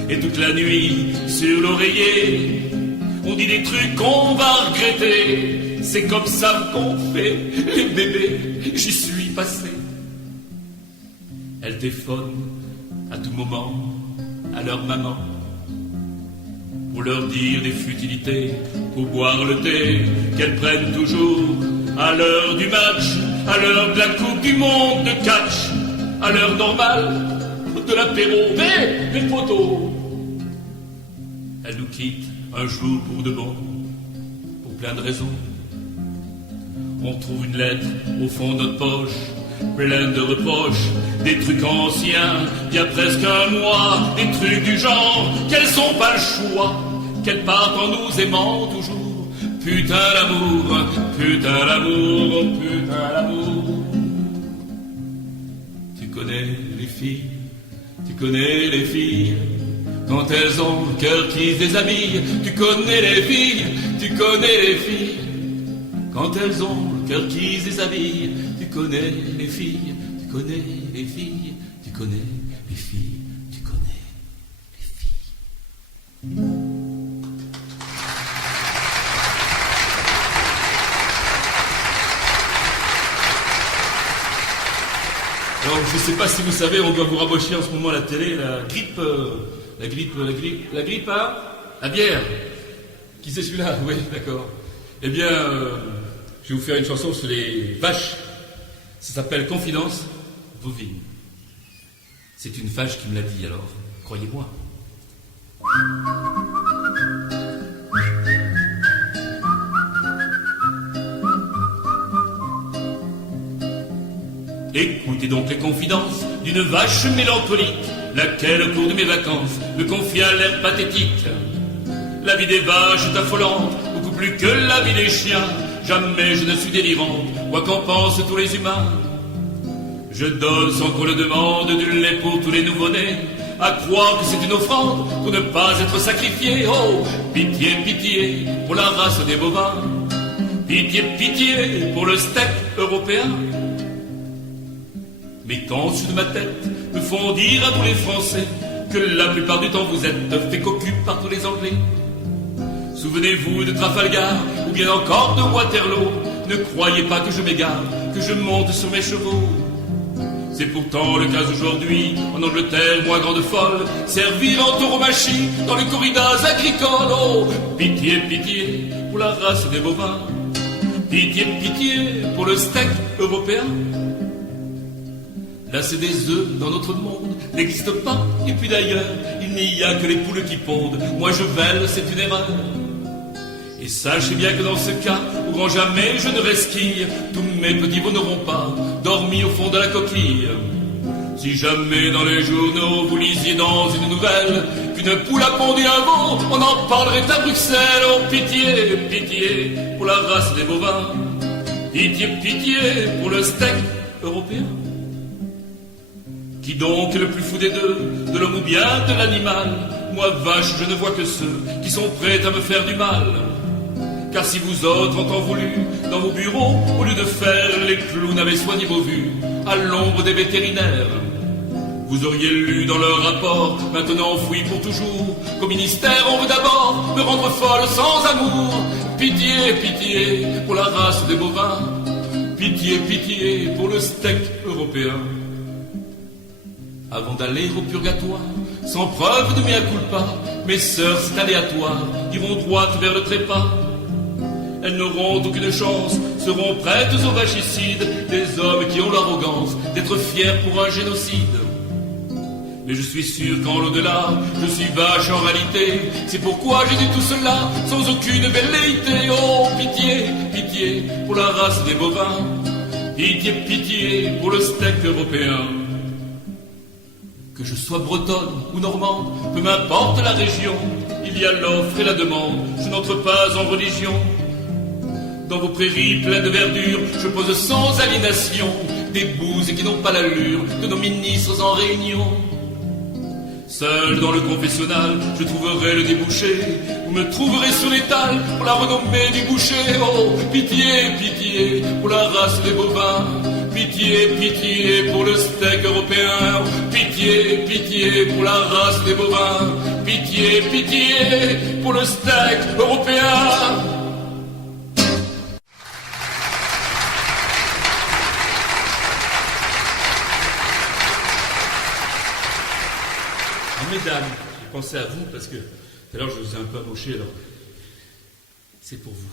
Et toute la nuit, sur l'oreiller, on dit des trucs qu'on va regretter. C'est comme ça qu'on fait les bébés, j'y suis passé. Elles téléphonent à tout moment à leur maman pour leur dire des futilités, pour boire le thé qu'elles prennent toujours à l'heure du match, à l'heure de la Coupe du Monde de catch, à l'heure normale de l'apéro des poteaux. Elles nous quittent un jour pour de bon, pour plein de raisons. On trouve une lettre au fond de notre poche, pleine de reproches, des trucs anciens d'il y a presque un mois, des trucs du genre qu'elles ont pas le choix, qu'elles partent en nous aimant toujours. Putain l'amour, putain l'amour, putain l'amour. Tu connais les filles, tu connais les filles, quand elles ont le cœur qui se déshabille. Tu connais les filles, tu connais les filles, quand elles ont le cœur qui se déshabille. Tu connais les filles, tu Tu connais les filles, tu connais les filles, tu connais les filles. Alors, je ne sais pas si vous savez, on doit vous rabocher en ce moment à la télé, la grippe, hein? La bière. Qui c'est celui-là? Oui, d'accord. Eh bien, je vais vous faire une chanson sur les vaches. Ça s'appelle Confidence bovine. C'est une vache qui me l'a dit, alors, croyez-moi. Écoutez donc les confidences d'une vache mélancolique, laquelle au cours de mes vacances me confie à l'air pathétique. La vie des vaches est affolante, beaucoup plus que la vie des chiens. Jamais je ne suis délirante, quoi qu'en pensent tous les humains. Je donne sans qu'on le demande du lait pour tous les nouveau-nés, à croire que c'est une offrande pour ne pas être sacrifié. Oh, pitié, pitié pour la race des bovins, pitié, pitié pour le steak européen. Mes cances de ma tête me font dire à tous les Français que la plupart du temps vous êtes fait cocu par tous les Anglais. Souvenez-vous de Trafalgar ou bien encore de Waterloo. Ne croyez pas que je m'égare, que je monte sur mes chevaux. C'est pourtant le cas aujourd'hui, en Angleterre, moi grande folle, servir en tauromachie dans les corridas agricoles. Oh, pitié, pitié pour la race des bovins, pitié, pitié pour le steak européen. Là c'est des œufs dans notre monde, n'existe pas, et puis d'ailleurs, il n'y a que les poules qui pondent. Moi je vèle, c'est une erreur. Et sachez bien que dans ce cas, au grand jamais je ne resquille, tous mes petits veaux n'auront pas dormi au fond de la coquille. Si jamais dans les journaux vous lisiez dans une nouvelle qu'une poule a pondu un veau, on en parlerait à Bruxelles. Oh pitié, pitié pour la race des bovins, pitié, pitié pour le steak européen. Qui donc est le plus fou des deux, de l'homme ou bien de l'animal? Moi vache, je ne vois que ceux qui sont prêts à me faire du mal. Car si vous autres, en temps voulu, dans vos bureaux, au lieu de faire les clowns, avez soigné vos vues à l'ombre des vétérinaires, vous auriez lu dans leur rapport, maintenant enfoui pour toujours, qu'au ministère on veut d'abord me rendre folle sans amour. Pitié, pitié pour la race des bovins, pitié, pitié pour le steak européen. Avant d'aller au purgatoire, sans preuve de mea culpa, mes sœurs, c'est aléatoire, iront droite vers le trépas. Elles n'auront aucune chance, seront prêtes au vachicide des hommes qui ont l'arrogance d'être fiers pour un génocide. Mais je suis sûr qu'en l'au-delà, je suis vache en réalité. C'est pourquoi j'ai dit tout cela sans aucune velléité. Oh, pitié, pitié pour la race des bovins, pitié, pitié pour le steak européen. Que je sois bretonne ou normande, peu m'importe la région, il y a l'offre et la demande, je n'entre pas en religion. Dans vos prairies pleines de verdure, je pose sans aliénation des bouses qui n'ont pas l'allure de nos ministres en réunion. Seul dans le confessionnal, je trouverai le débouché, vous me trouverez sur l'étal pour la renommée du boucher. Oh, pitié, pitié pour la race des bovins, pitié, pitié pour le steak européen, pitié, pitié pour la race des bovins, pitié, pitié pour le steak européen. Mesdames, j'ai pensé à vous parce que tout à l'heure je vous ai un peu amoché, alors c'est pour vous.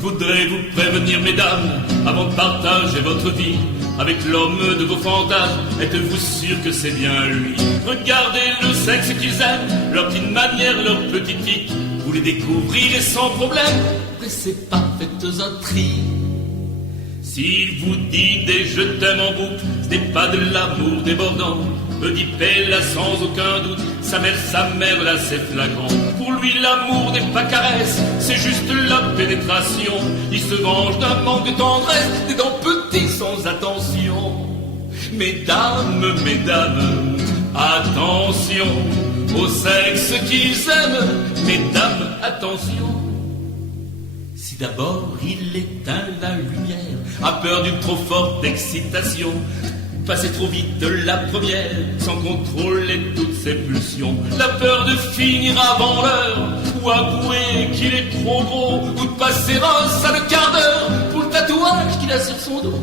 Voudrais vous prévenir, mesdames, avant de partager votre vie avec l'homme de vos fantasmes, êtes-vous sûr que c'est bien lui? Regardez le sexe qu'ils aiment, leur petite manière, leur petit tic. Vous les découvrirez sans problème, pressez pas, faites un tri. S'il vous dit des je t'aime en boucle, ce n'est pas de l'amour débordant, me dit Bella sans aucun doute, sa mère là c'est flagrant. Pour lui l'amour n'est pas caresse, c'est juste la pénétration. Il se venge d'un manque de tendresse, des dents petits sans attention. Mesdames, mesdames, attention, au sexe qu'ils aiment. Mesdames, attention. Si d'abord il éteint la lumière, a peur d'une trop forte excitation, passer trop vite la première, sans contrôler toutes ses pulsions, la peur de finir avant l'heure, ou avouer qu'il est trop gros, ou de passer un sale quart d'heure pour le tatouage qu'il a sur son dos.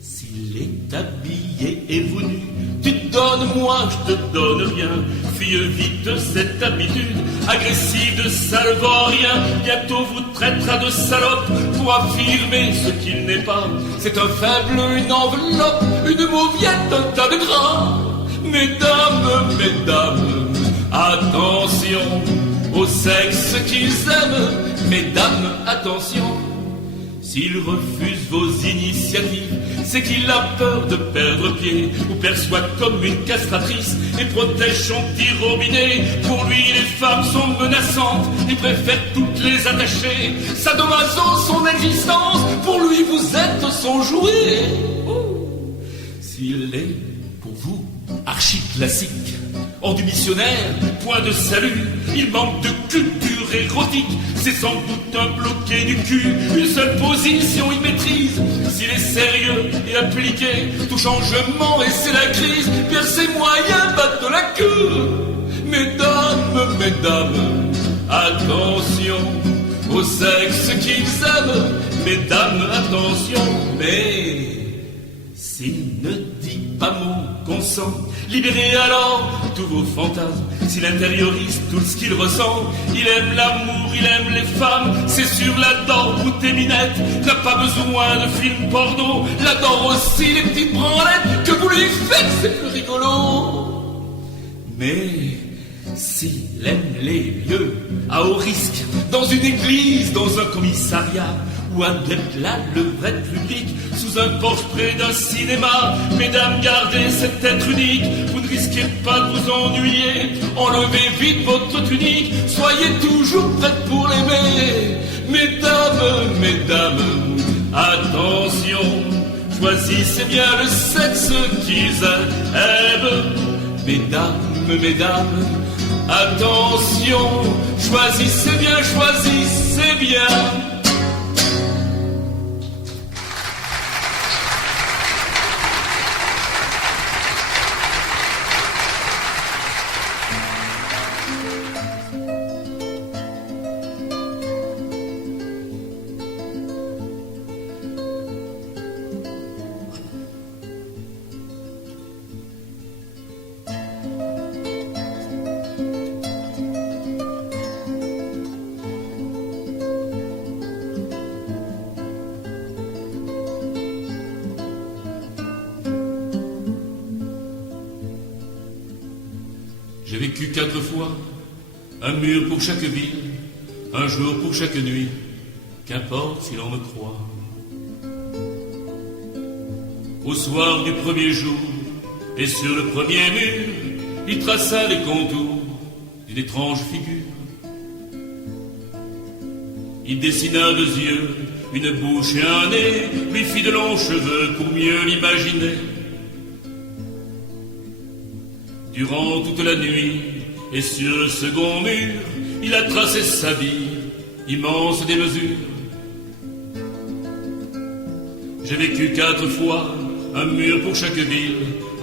S'il est habillé et vous nu, tu te donnes, moi je te donne rien. Fuis vite cette habitude agressive de salvorien. Bientôt vous traitera de salope pour affirmer ce qu'il n'est pas. C'est un faible, une enveloppe, une mauviette, un tas de gras. Mesdames, mesdames, attention au sexe qu'ils aiment. Mesdames, attention. S'il refuse vos initiatives, c'est qu'il a peur de perdre pied, ou perçoit comme une castratrice et protège son petit robinet. Pour lui, les femmes sont menaçantes, il préfère toutes les attacher. Sadomaso, son existence, pour lui, vous êtes son jouet. S'il est, pour vous, archi-classique, hors du missionnaire, point de salut, il manque de culture érotique. C'est sans doute un bloqué du cul, une seule position il maîtrise. S'il est sérieux et appliqué, tout changement et c'est la crise, perd ses moyens, battent de la queue. Mesdames, mesdames, attention au sexe qu'ils aiment. Mesdames, attention, mais s'il ne dit pas mot consent, libérez alors tous vos fantasmes. S'il intériorise tout ce qu'il ressent, il aime l'amour, il aime les femmes, c'est sûr, l'adore, goûter minette, n'a pas besoin de films porno, l'adore aussi les petites branlettes que vous lui faites, c'est plus rigolo. Mais s'il aime les lieux à haut risque, dans une église, dans un commissariat, ou un la levrette publique, sous un porche près d'un cinéma, mesdames, gardez cet être unique, vous ne risquez pas de vous ennuyer, enlevez vite votre tunique, soyez toujours prêtes pour l'aimer. Mesdames, mesdames, attention, choisissez bien le sexe qu'ils aiment. Mesdames, mesdames, attention, choisissez bien, choisissez bien. J'ai vécu 4 fois, un mur pour chaque ville, un jour pour chaque nuit, qu'importe si l'on me croit. Au soir du premier jour, et sur le premier mur, il traça les contours d'une étrange figure. Il dessina 2 yeux, une bouche et un nez, lui fit de longs cheveux pour mieux l'imaginer. Durant toute la nuit, et sur le second mur, il a tracé sa vie, immense des mesures. J'ai vécu 4 fois, un mur pour chaque ville,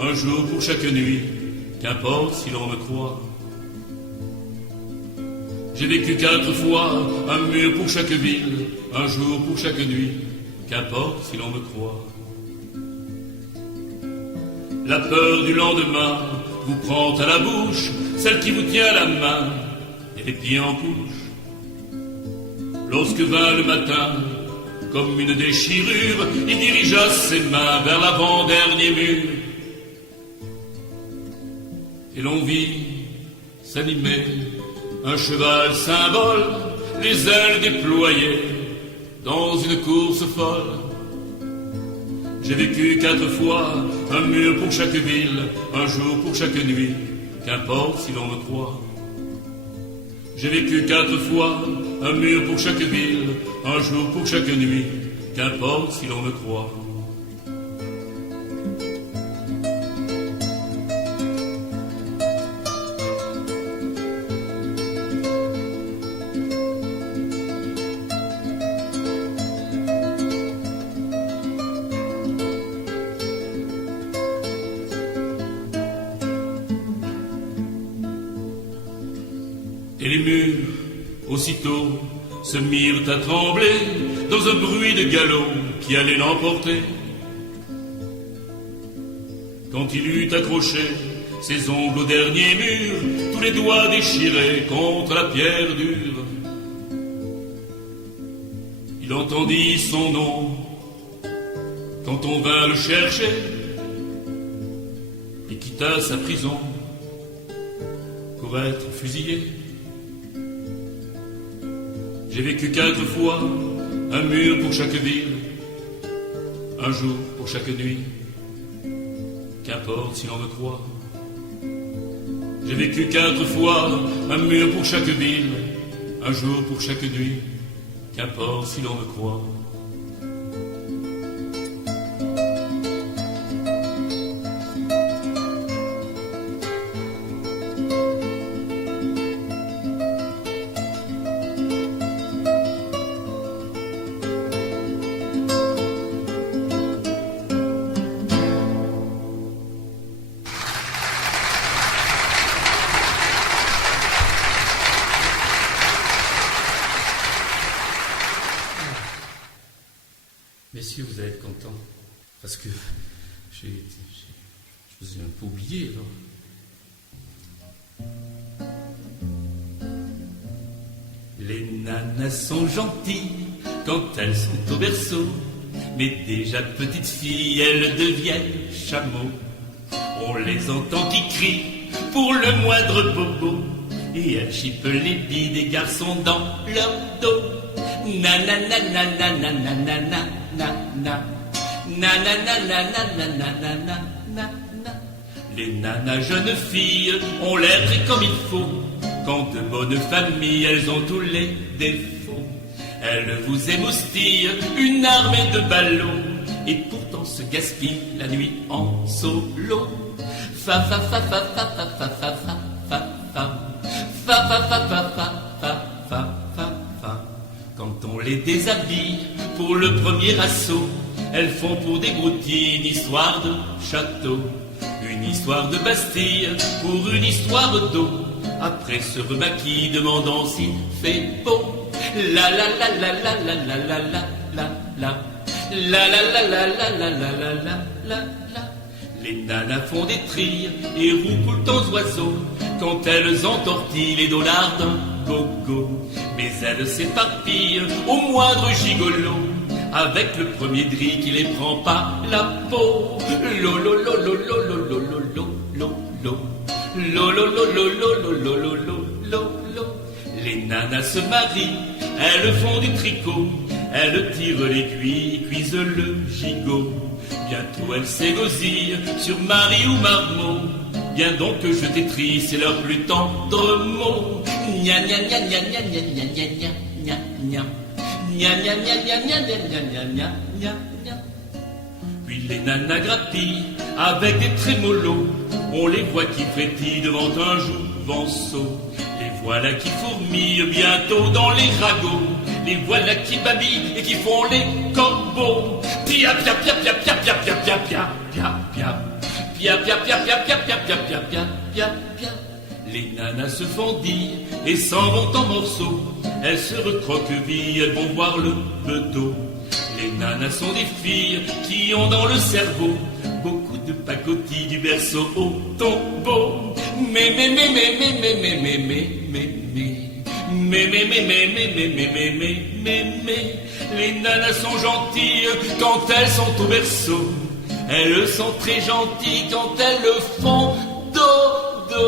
un jour pour chaque nuit, qu'importe si l'on me croit. J'ai vécu 4 fois, un mur pour chaque ville, un jour pour chaque nuit, qu'importe si l'on me croit. La peur du lendemain vous prend à la bouche, celle qui vous tient la main et les pieds en couche. Lorsque vint le matin, comme une déchirure, il dirigea ses mains vers l'avant-dernier mur. Et l'on vit s'animer un cheval symbole, les ailes déployées dans une course folle. J'ai vécu 4 fois, un mur pour chaque ville, un jour pour chaque nuit, qu'importe si l'on me croit. J'ai vécu 4 fois, un mur pour chaque ville, un jour pour chaque nuit, qu'importe si l'on me croit. Et les murs, aussitôt, se mirent à trembler dans un bruit de galop qui allait l'emporter. Quand il eut accroché ses ongles au dernier mur, tous les doigts déchirés contre la pierre dure, il entendit son nom quand on vint le chercher et quitta sa prison pour être fusillé. J'ai vécu 4 fois, un mur pour chaque ville, un jour pour chaque nuit, qu'importe si l'on me croit. J'ai vécu 4 fois, un mur pour chaque ville, un jour pour chaque nuit, qu'importe si l'on me croit. Messieurs, vous allez être contents, parce que je vous ai un peu oublié, alors. Les nanas sont gentilles quand elles sont au berceau, mais déjà petites filles, elles deviennent chameaux. On les entend qui crient pour le moindre bobo, et elles chipent les billes des garçons dans leur dos. Nanananananananana. Na na na na na na na na na na na na. Les nanas jeunes filles ont l'air très comme il faut. Quand de bonnes familles, elles ont tous les défauts. Elles vous émoustillent une armée de ballots et pourtant se gaspillent la nuit en solo. Fa fa fa fa fa fa fa fa fa fa fa fa fa fa fa fa fa fa fa. Quand on les déshabille pour le premier assaut, elles font pour des broutilles une histoire de château, une histoire de Bastille pour une histoire d'eau. Après se remaquille demandant s'il fait beau. La la la la la la la la la la la la la la la la la la la la. Les nanas font des trilles et roupent tout le temps oiseaux quand elles entortillent les dollars d'un gogo. Mais elles s'éparpillent au moindre gigolo avec le premier drille qui les prend pas la peau. Lo lo lo lo lo lo lo lo lo lo lo lo lo lo lo lo lo lo lo lo. Les nanas se marient, elles font du tricot, elles tirent l'aiguille, cuisent le gigot. Bientôt elles s'égosillent sur Marie ou Marmot. Viens donc que je t'étrie, c'est leur plus tendre mot. Gna gna gna gna gna gna gna gna gna gna gna gna gna gna gna gna gna gna gna gna. Puis les nanas grappillent avec des trémolos. On les voit qui frétillent devant un jouvenceau. Les voilà qui fourmillent bientôt dans les ragots. Les voilà qui babillent et qui font les corbeaux. Pia pia pia pia pia pia pia pia pia pia pia. Pia pia pia pia pia pia pia pia pia pia pia. Les nanas se font dire et s'en vont en morceaux. Elles se recroquevillent, elles vont voir le bedeau. Les nanas sont des filles qui ont dans le cerveau beaucoup de pacotilles du berceau au tombeau. Mais les nanas sont gentilles quand elles sont au berceau. Elles sont très gentilles quand elles le font dodo.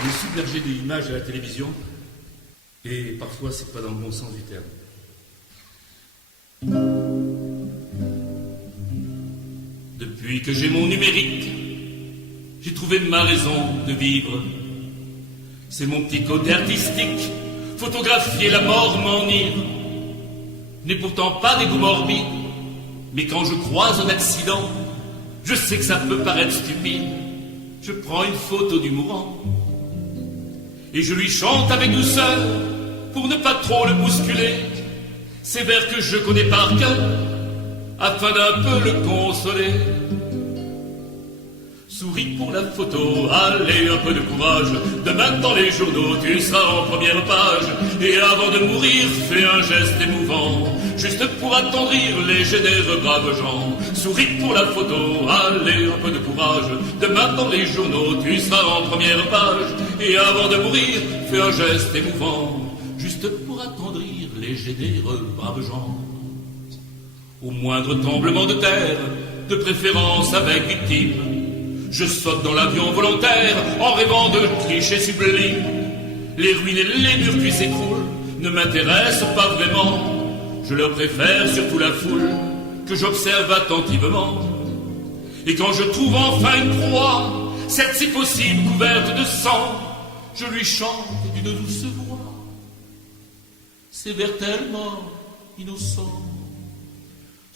On est submergé de l'image à la télévision et parfois c'est pas dans le bon sens du terme. Depuis que j'ai mon numérique, j'ai trouvé ma raison de vivre. C'est mon petit côté artistique, photographier la mort m'enivre. N'est pourtant pas des goûts morbides, mais quand je croise un accident, je sais que ça peut paraître stupide. Je prends une photo du mourant et je lui chante avec douceur pour ne pas trop le bousculer. ces vers que je connais par cœur, afin d'un peu le consoler. Souris pour la photo, allez, un peu de courage. Demain dans les journaux, tu seras en première page. Et avant de mourir, fais un geste émouvant, juste pour attendrir les généreux braves gens. Souris pour la photo, allez, un peu de courage. Demain dans les journaux, tu seras en première page. Et avant de mourir, fais un geste émouvant, juste pour attendrir les généreux braves gens. Au moindre tremblement de terre, de préférence avec victime, je saute dans l'avion volontaire en rêvant de clichés sublimes. Les ruines et les murs qui s'écroulent ne m'intéressent pas vraiment. Je leur préfère surtout la foule que j'observe attentivement. Et quand je trouve enfin une croix, cette si possible couverte de sang, je lui chante d'une douce voix ces vers tellement innocents.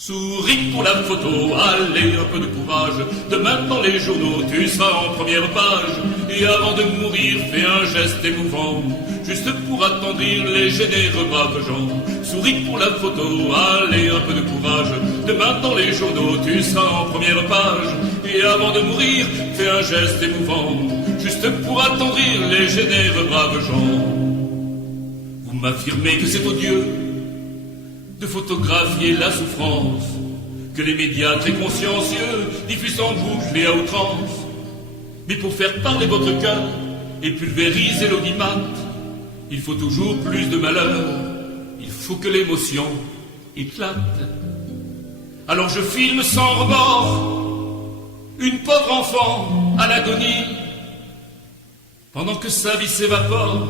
Souris pour la photo, allez, un peu de courage. Demain dans les journaux, tu seras en première page. Et avant de mourir, fais un geste émouvant, juste pour attendrir les généreux braves gens. Souris pour la photo, allez, un peu de courage. Demain dans les journaux, tu seras en première page. Et avant de mourir, fais un geste émouvant, juste pour attendrir les généreux braves gens. Vous m'affirmez que c'est odieux de photographier la souffrance que les médias très consciencieux diffusent en boucle et à outrance. Mais pour faire parler votre cœur et pulvériser l'audimat, il faut toujours plus de malheur, il faut que l'émotion éclate. Alors je filme sans remords une pauvre enfant à l'agonie, pendant que sa vie s'évapore,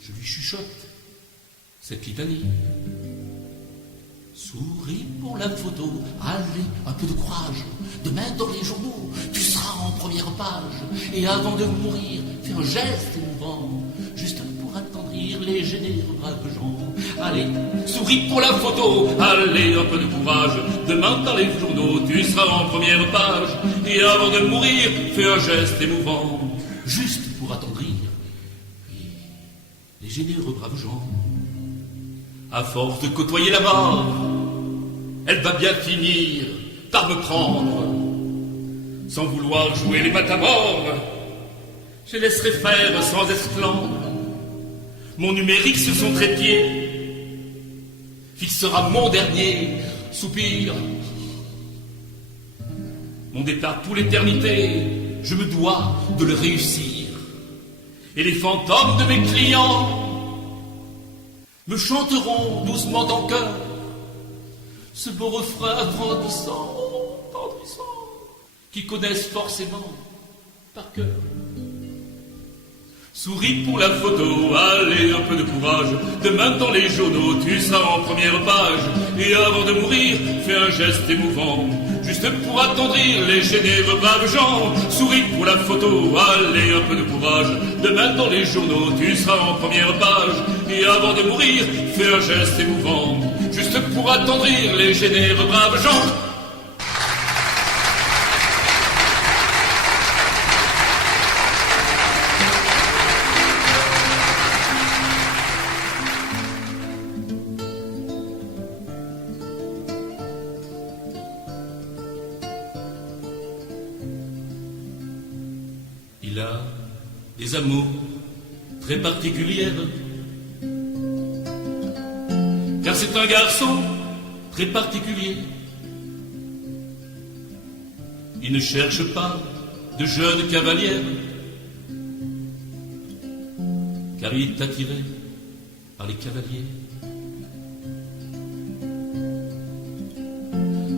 je lui chuchote cette litanie. Souris pour la photo, allez, un peu de courage. Demain dans les journaux, tu seras en première page. Et avant de mourir, fais un geste émouvant, juste pour attendrir les généreux braves gens. Allez, souris pour la photo, allez, un peu de courage. Demain dans les journaux, tu seras en première page. Et avant de mourir, fais un geste émouvant, juste pour attendrir les généreux braves gens. À force de côtoyer la mort, elle va bien finir par me prendre. Sans vouloir jouer les matamores, je laisserai faire sans esclandre. Mon numérique sur son trépied fixera mon dernier soupir. Mon départ pour l'éternité, je me dois de le réussir. Et les fantômes de mes clients me chanteront doucement en chœur ce beau refrain grandissant, tendrissant, qu'ils connaissent forcément par cœur. Souris pour la photo, allez, un peu de courage. Demain dans les journaux, tu seras en première page. Et avant de mourir, fais un geste émouvant, juste pour attendrir les généreux braves gens. Souris pour la photo, allez, un peu de courage. Demain dans les journaux, tu seras en première page. Et avant de mourir, fais un geste émouvant, juste pour attendrir les généreux braves gens. Il a des amours très particulières, car c'est un garçon très particulier. Il ne cherche pas de jeune cavalière, car il est attiré par les cavaliers.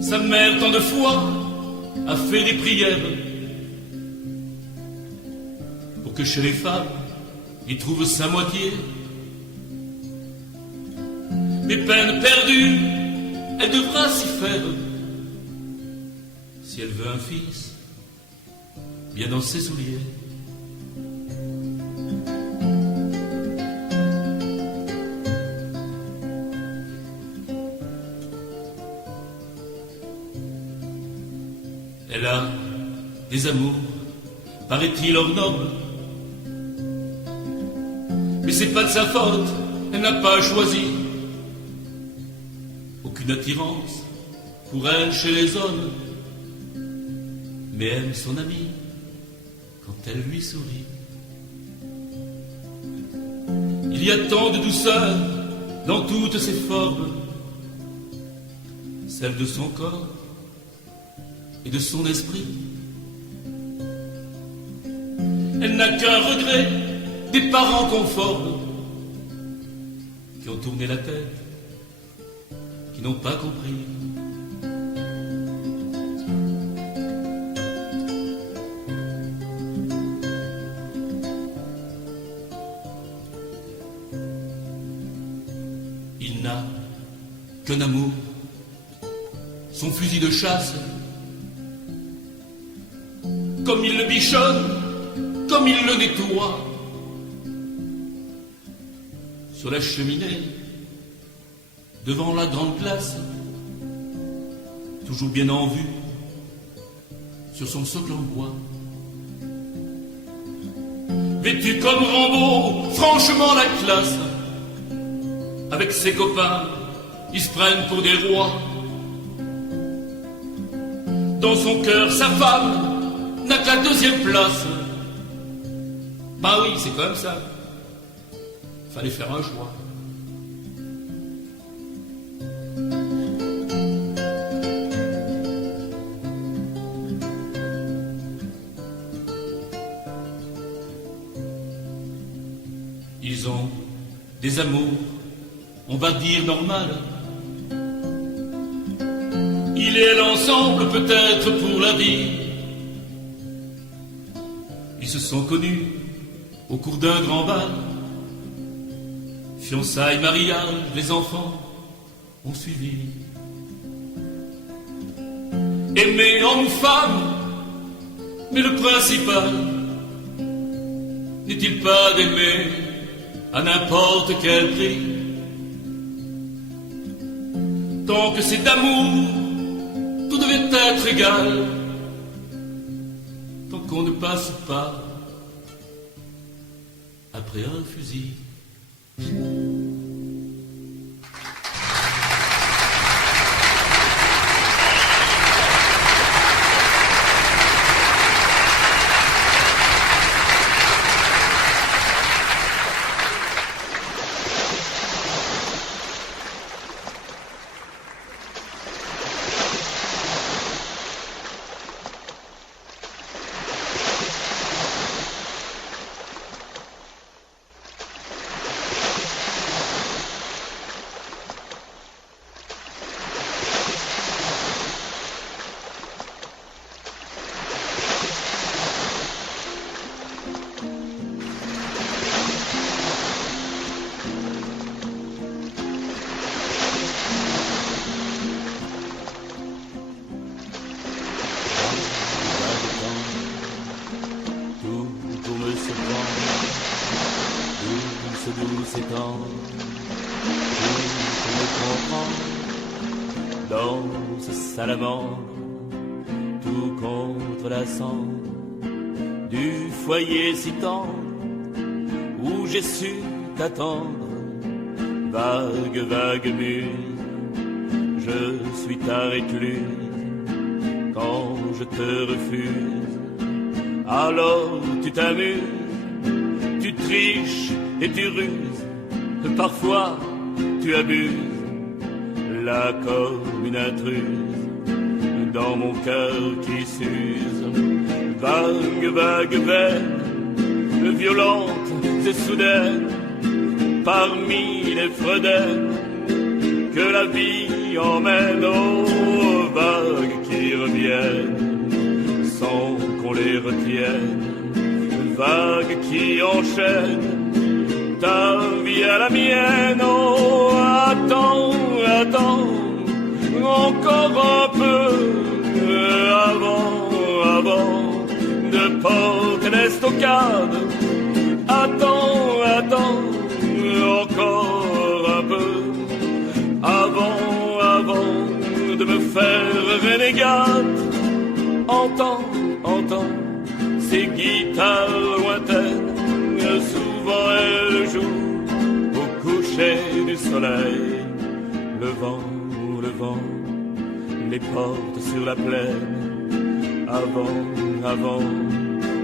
Sa mère, tant de fois, a fait des prières pour que chez les femmes, il trouve sa moitié. Mais peine perdue, elle devra s'y faire, si elle veut un fils, bien dans ses souliers. Elle a des amours, paraît-il, hors normes. Mais c'est pas de sa faute, elle n'a pas choisi aucune attirance pour elle chez les hommes, mais aime son amie quand elle lui sourit. Il y a tant de douceur dans toutes ses formes, celle de son corps et de son esprit. Elle n'a qu'un regret des parents conformes qui ont tourné la tête, qui n'ont pas compris. Il n'a qu'un amour, son fusil de chasse. Comme il le bichonne, comme il le nettoie, sur la cheminée, devant la grande glace, toujours bien en vue, sur son socle en bois. Vêtu comme Rambo, franchement la classe, avec ses copains, ils se prennent pour des rois. Dans son cœur, sa femme n'a que la deuxième place. Bah oui, c'est comme ça. Fallait faire un choix. Ils ont des amours, on va dire normal. Il et elle ensemble, peut-être pour la vie. Ils se sont connus au cours d'un grand bal. Fiançailles, mariage, les enfants ont suivi. Aimer homme ou femme, mais le principal n'est-il pas d'aimer à n'importe quel prix? Tant que c'est d'amour, tout devait être égal. Tant qu'on ne passe pas après un fusil. Douce étang, tout me comprend dans ce salamandre, tout contre la cendre du foyer si tendre où j'ai su t'attendre. Vague, vague muse, je suis ta récluse. Quand je te refuse, alors tu t'amuses, tu triches et tu ruses, parfois tu abuses, là comme une intruse, dans mon cœur qui s'use. Vague, vague, vaine, violente et soudaine, parmi les fredaines que la vie emmène, aux vagues qui reviennent sans qu'on les retienne. Vagues qui enchaînent ta vie à la mienne. Oh, attends, attends, encore un peu avant de porter l'estocade. Attends, attends, encore un peu avant de me faire renégate. Entends, ces guitares lointaines, souvent elles jouent au coucher du soleil. Le vent vent les porte sur la plaine, avant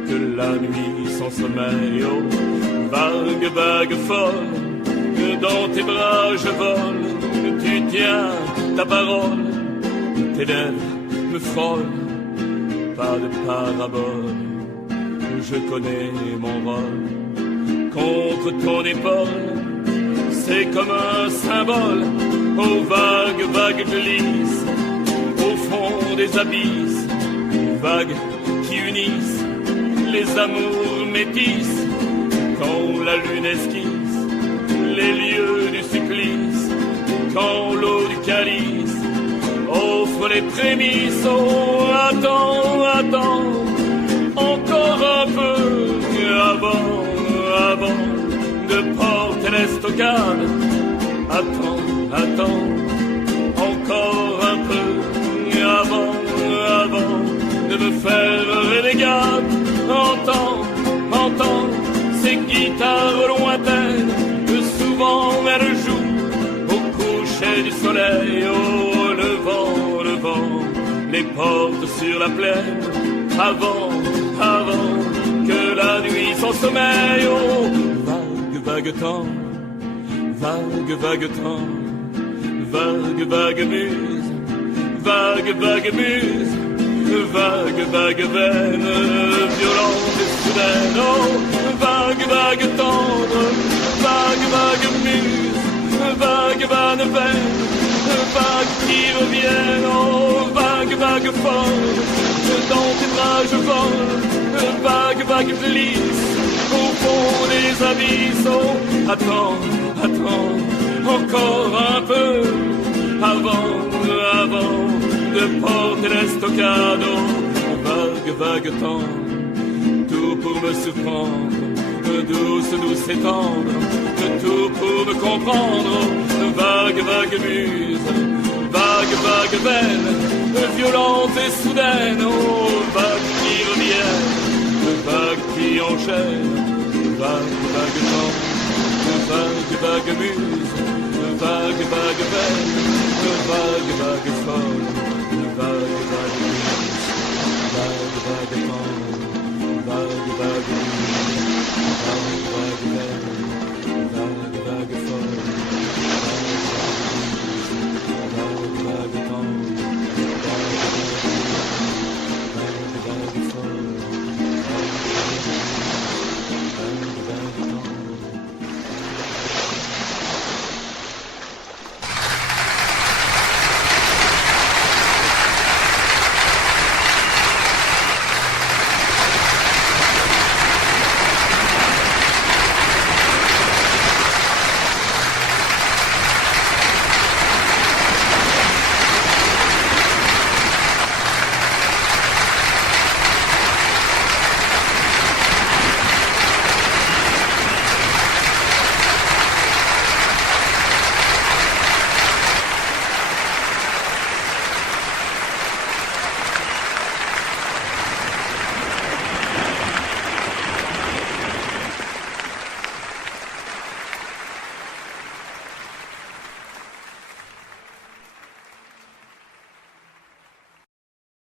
que la nuit sans sommeil. Oh, vague, vague folle, dans tes bras je vole, tu tiens ta parole, tes lèvres me frôlent, pas de parabole, je connais mon rôle, contre ton épaule, c'est comme un symbole, oh vague, vague glisse, au fond des abysses, vagues qui unissent les amours métis, quand la lune esquisse les lieux du supplice, quand l'eau du calice offre les prémices. Oh, attends, attends, encore un peu avant de porter l'estocade. Attends, encore un peu avant de me faire renégade. Entends ces guitares lointaines que souvent elles jouent au coucher du soleil. Oh, le vent les porte sur la plaine, avant que la nuit sans sommeil. Oh, vague temps, vague temps, vague muse, vague muse, vague veine, violente et soudaine. Oh, vague tendre, vague muse, vague veine, vague qui revienne. Oh, vague folle, dans tes bras je vole, vague glisse, au fond des abysses. Oh, attends, encore un peu, avant de porter l'estocade. Oh, vague temps, tout pour me surprendre, douce et tendre, tout pour me comprendre. Vague muse, vague veine, violente et soudaine. Oh, vague qui revient, vague qui enchaîne, vague temps, vague muse, vague veine, vague folle, vague muse, vague temps, vague muse, vague veine.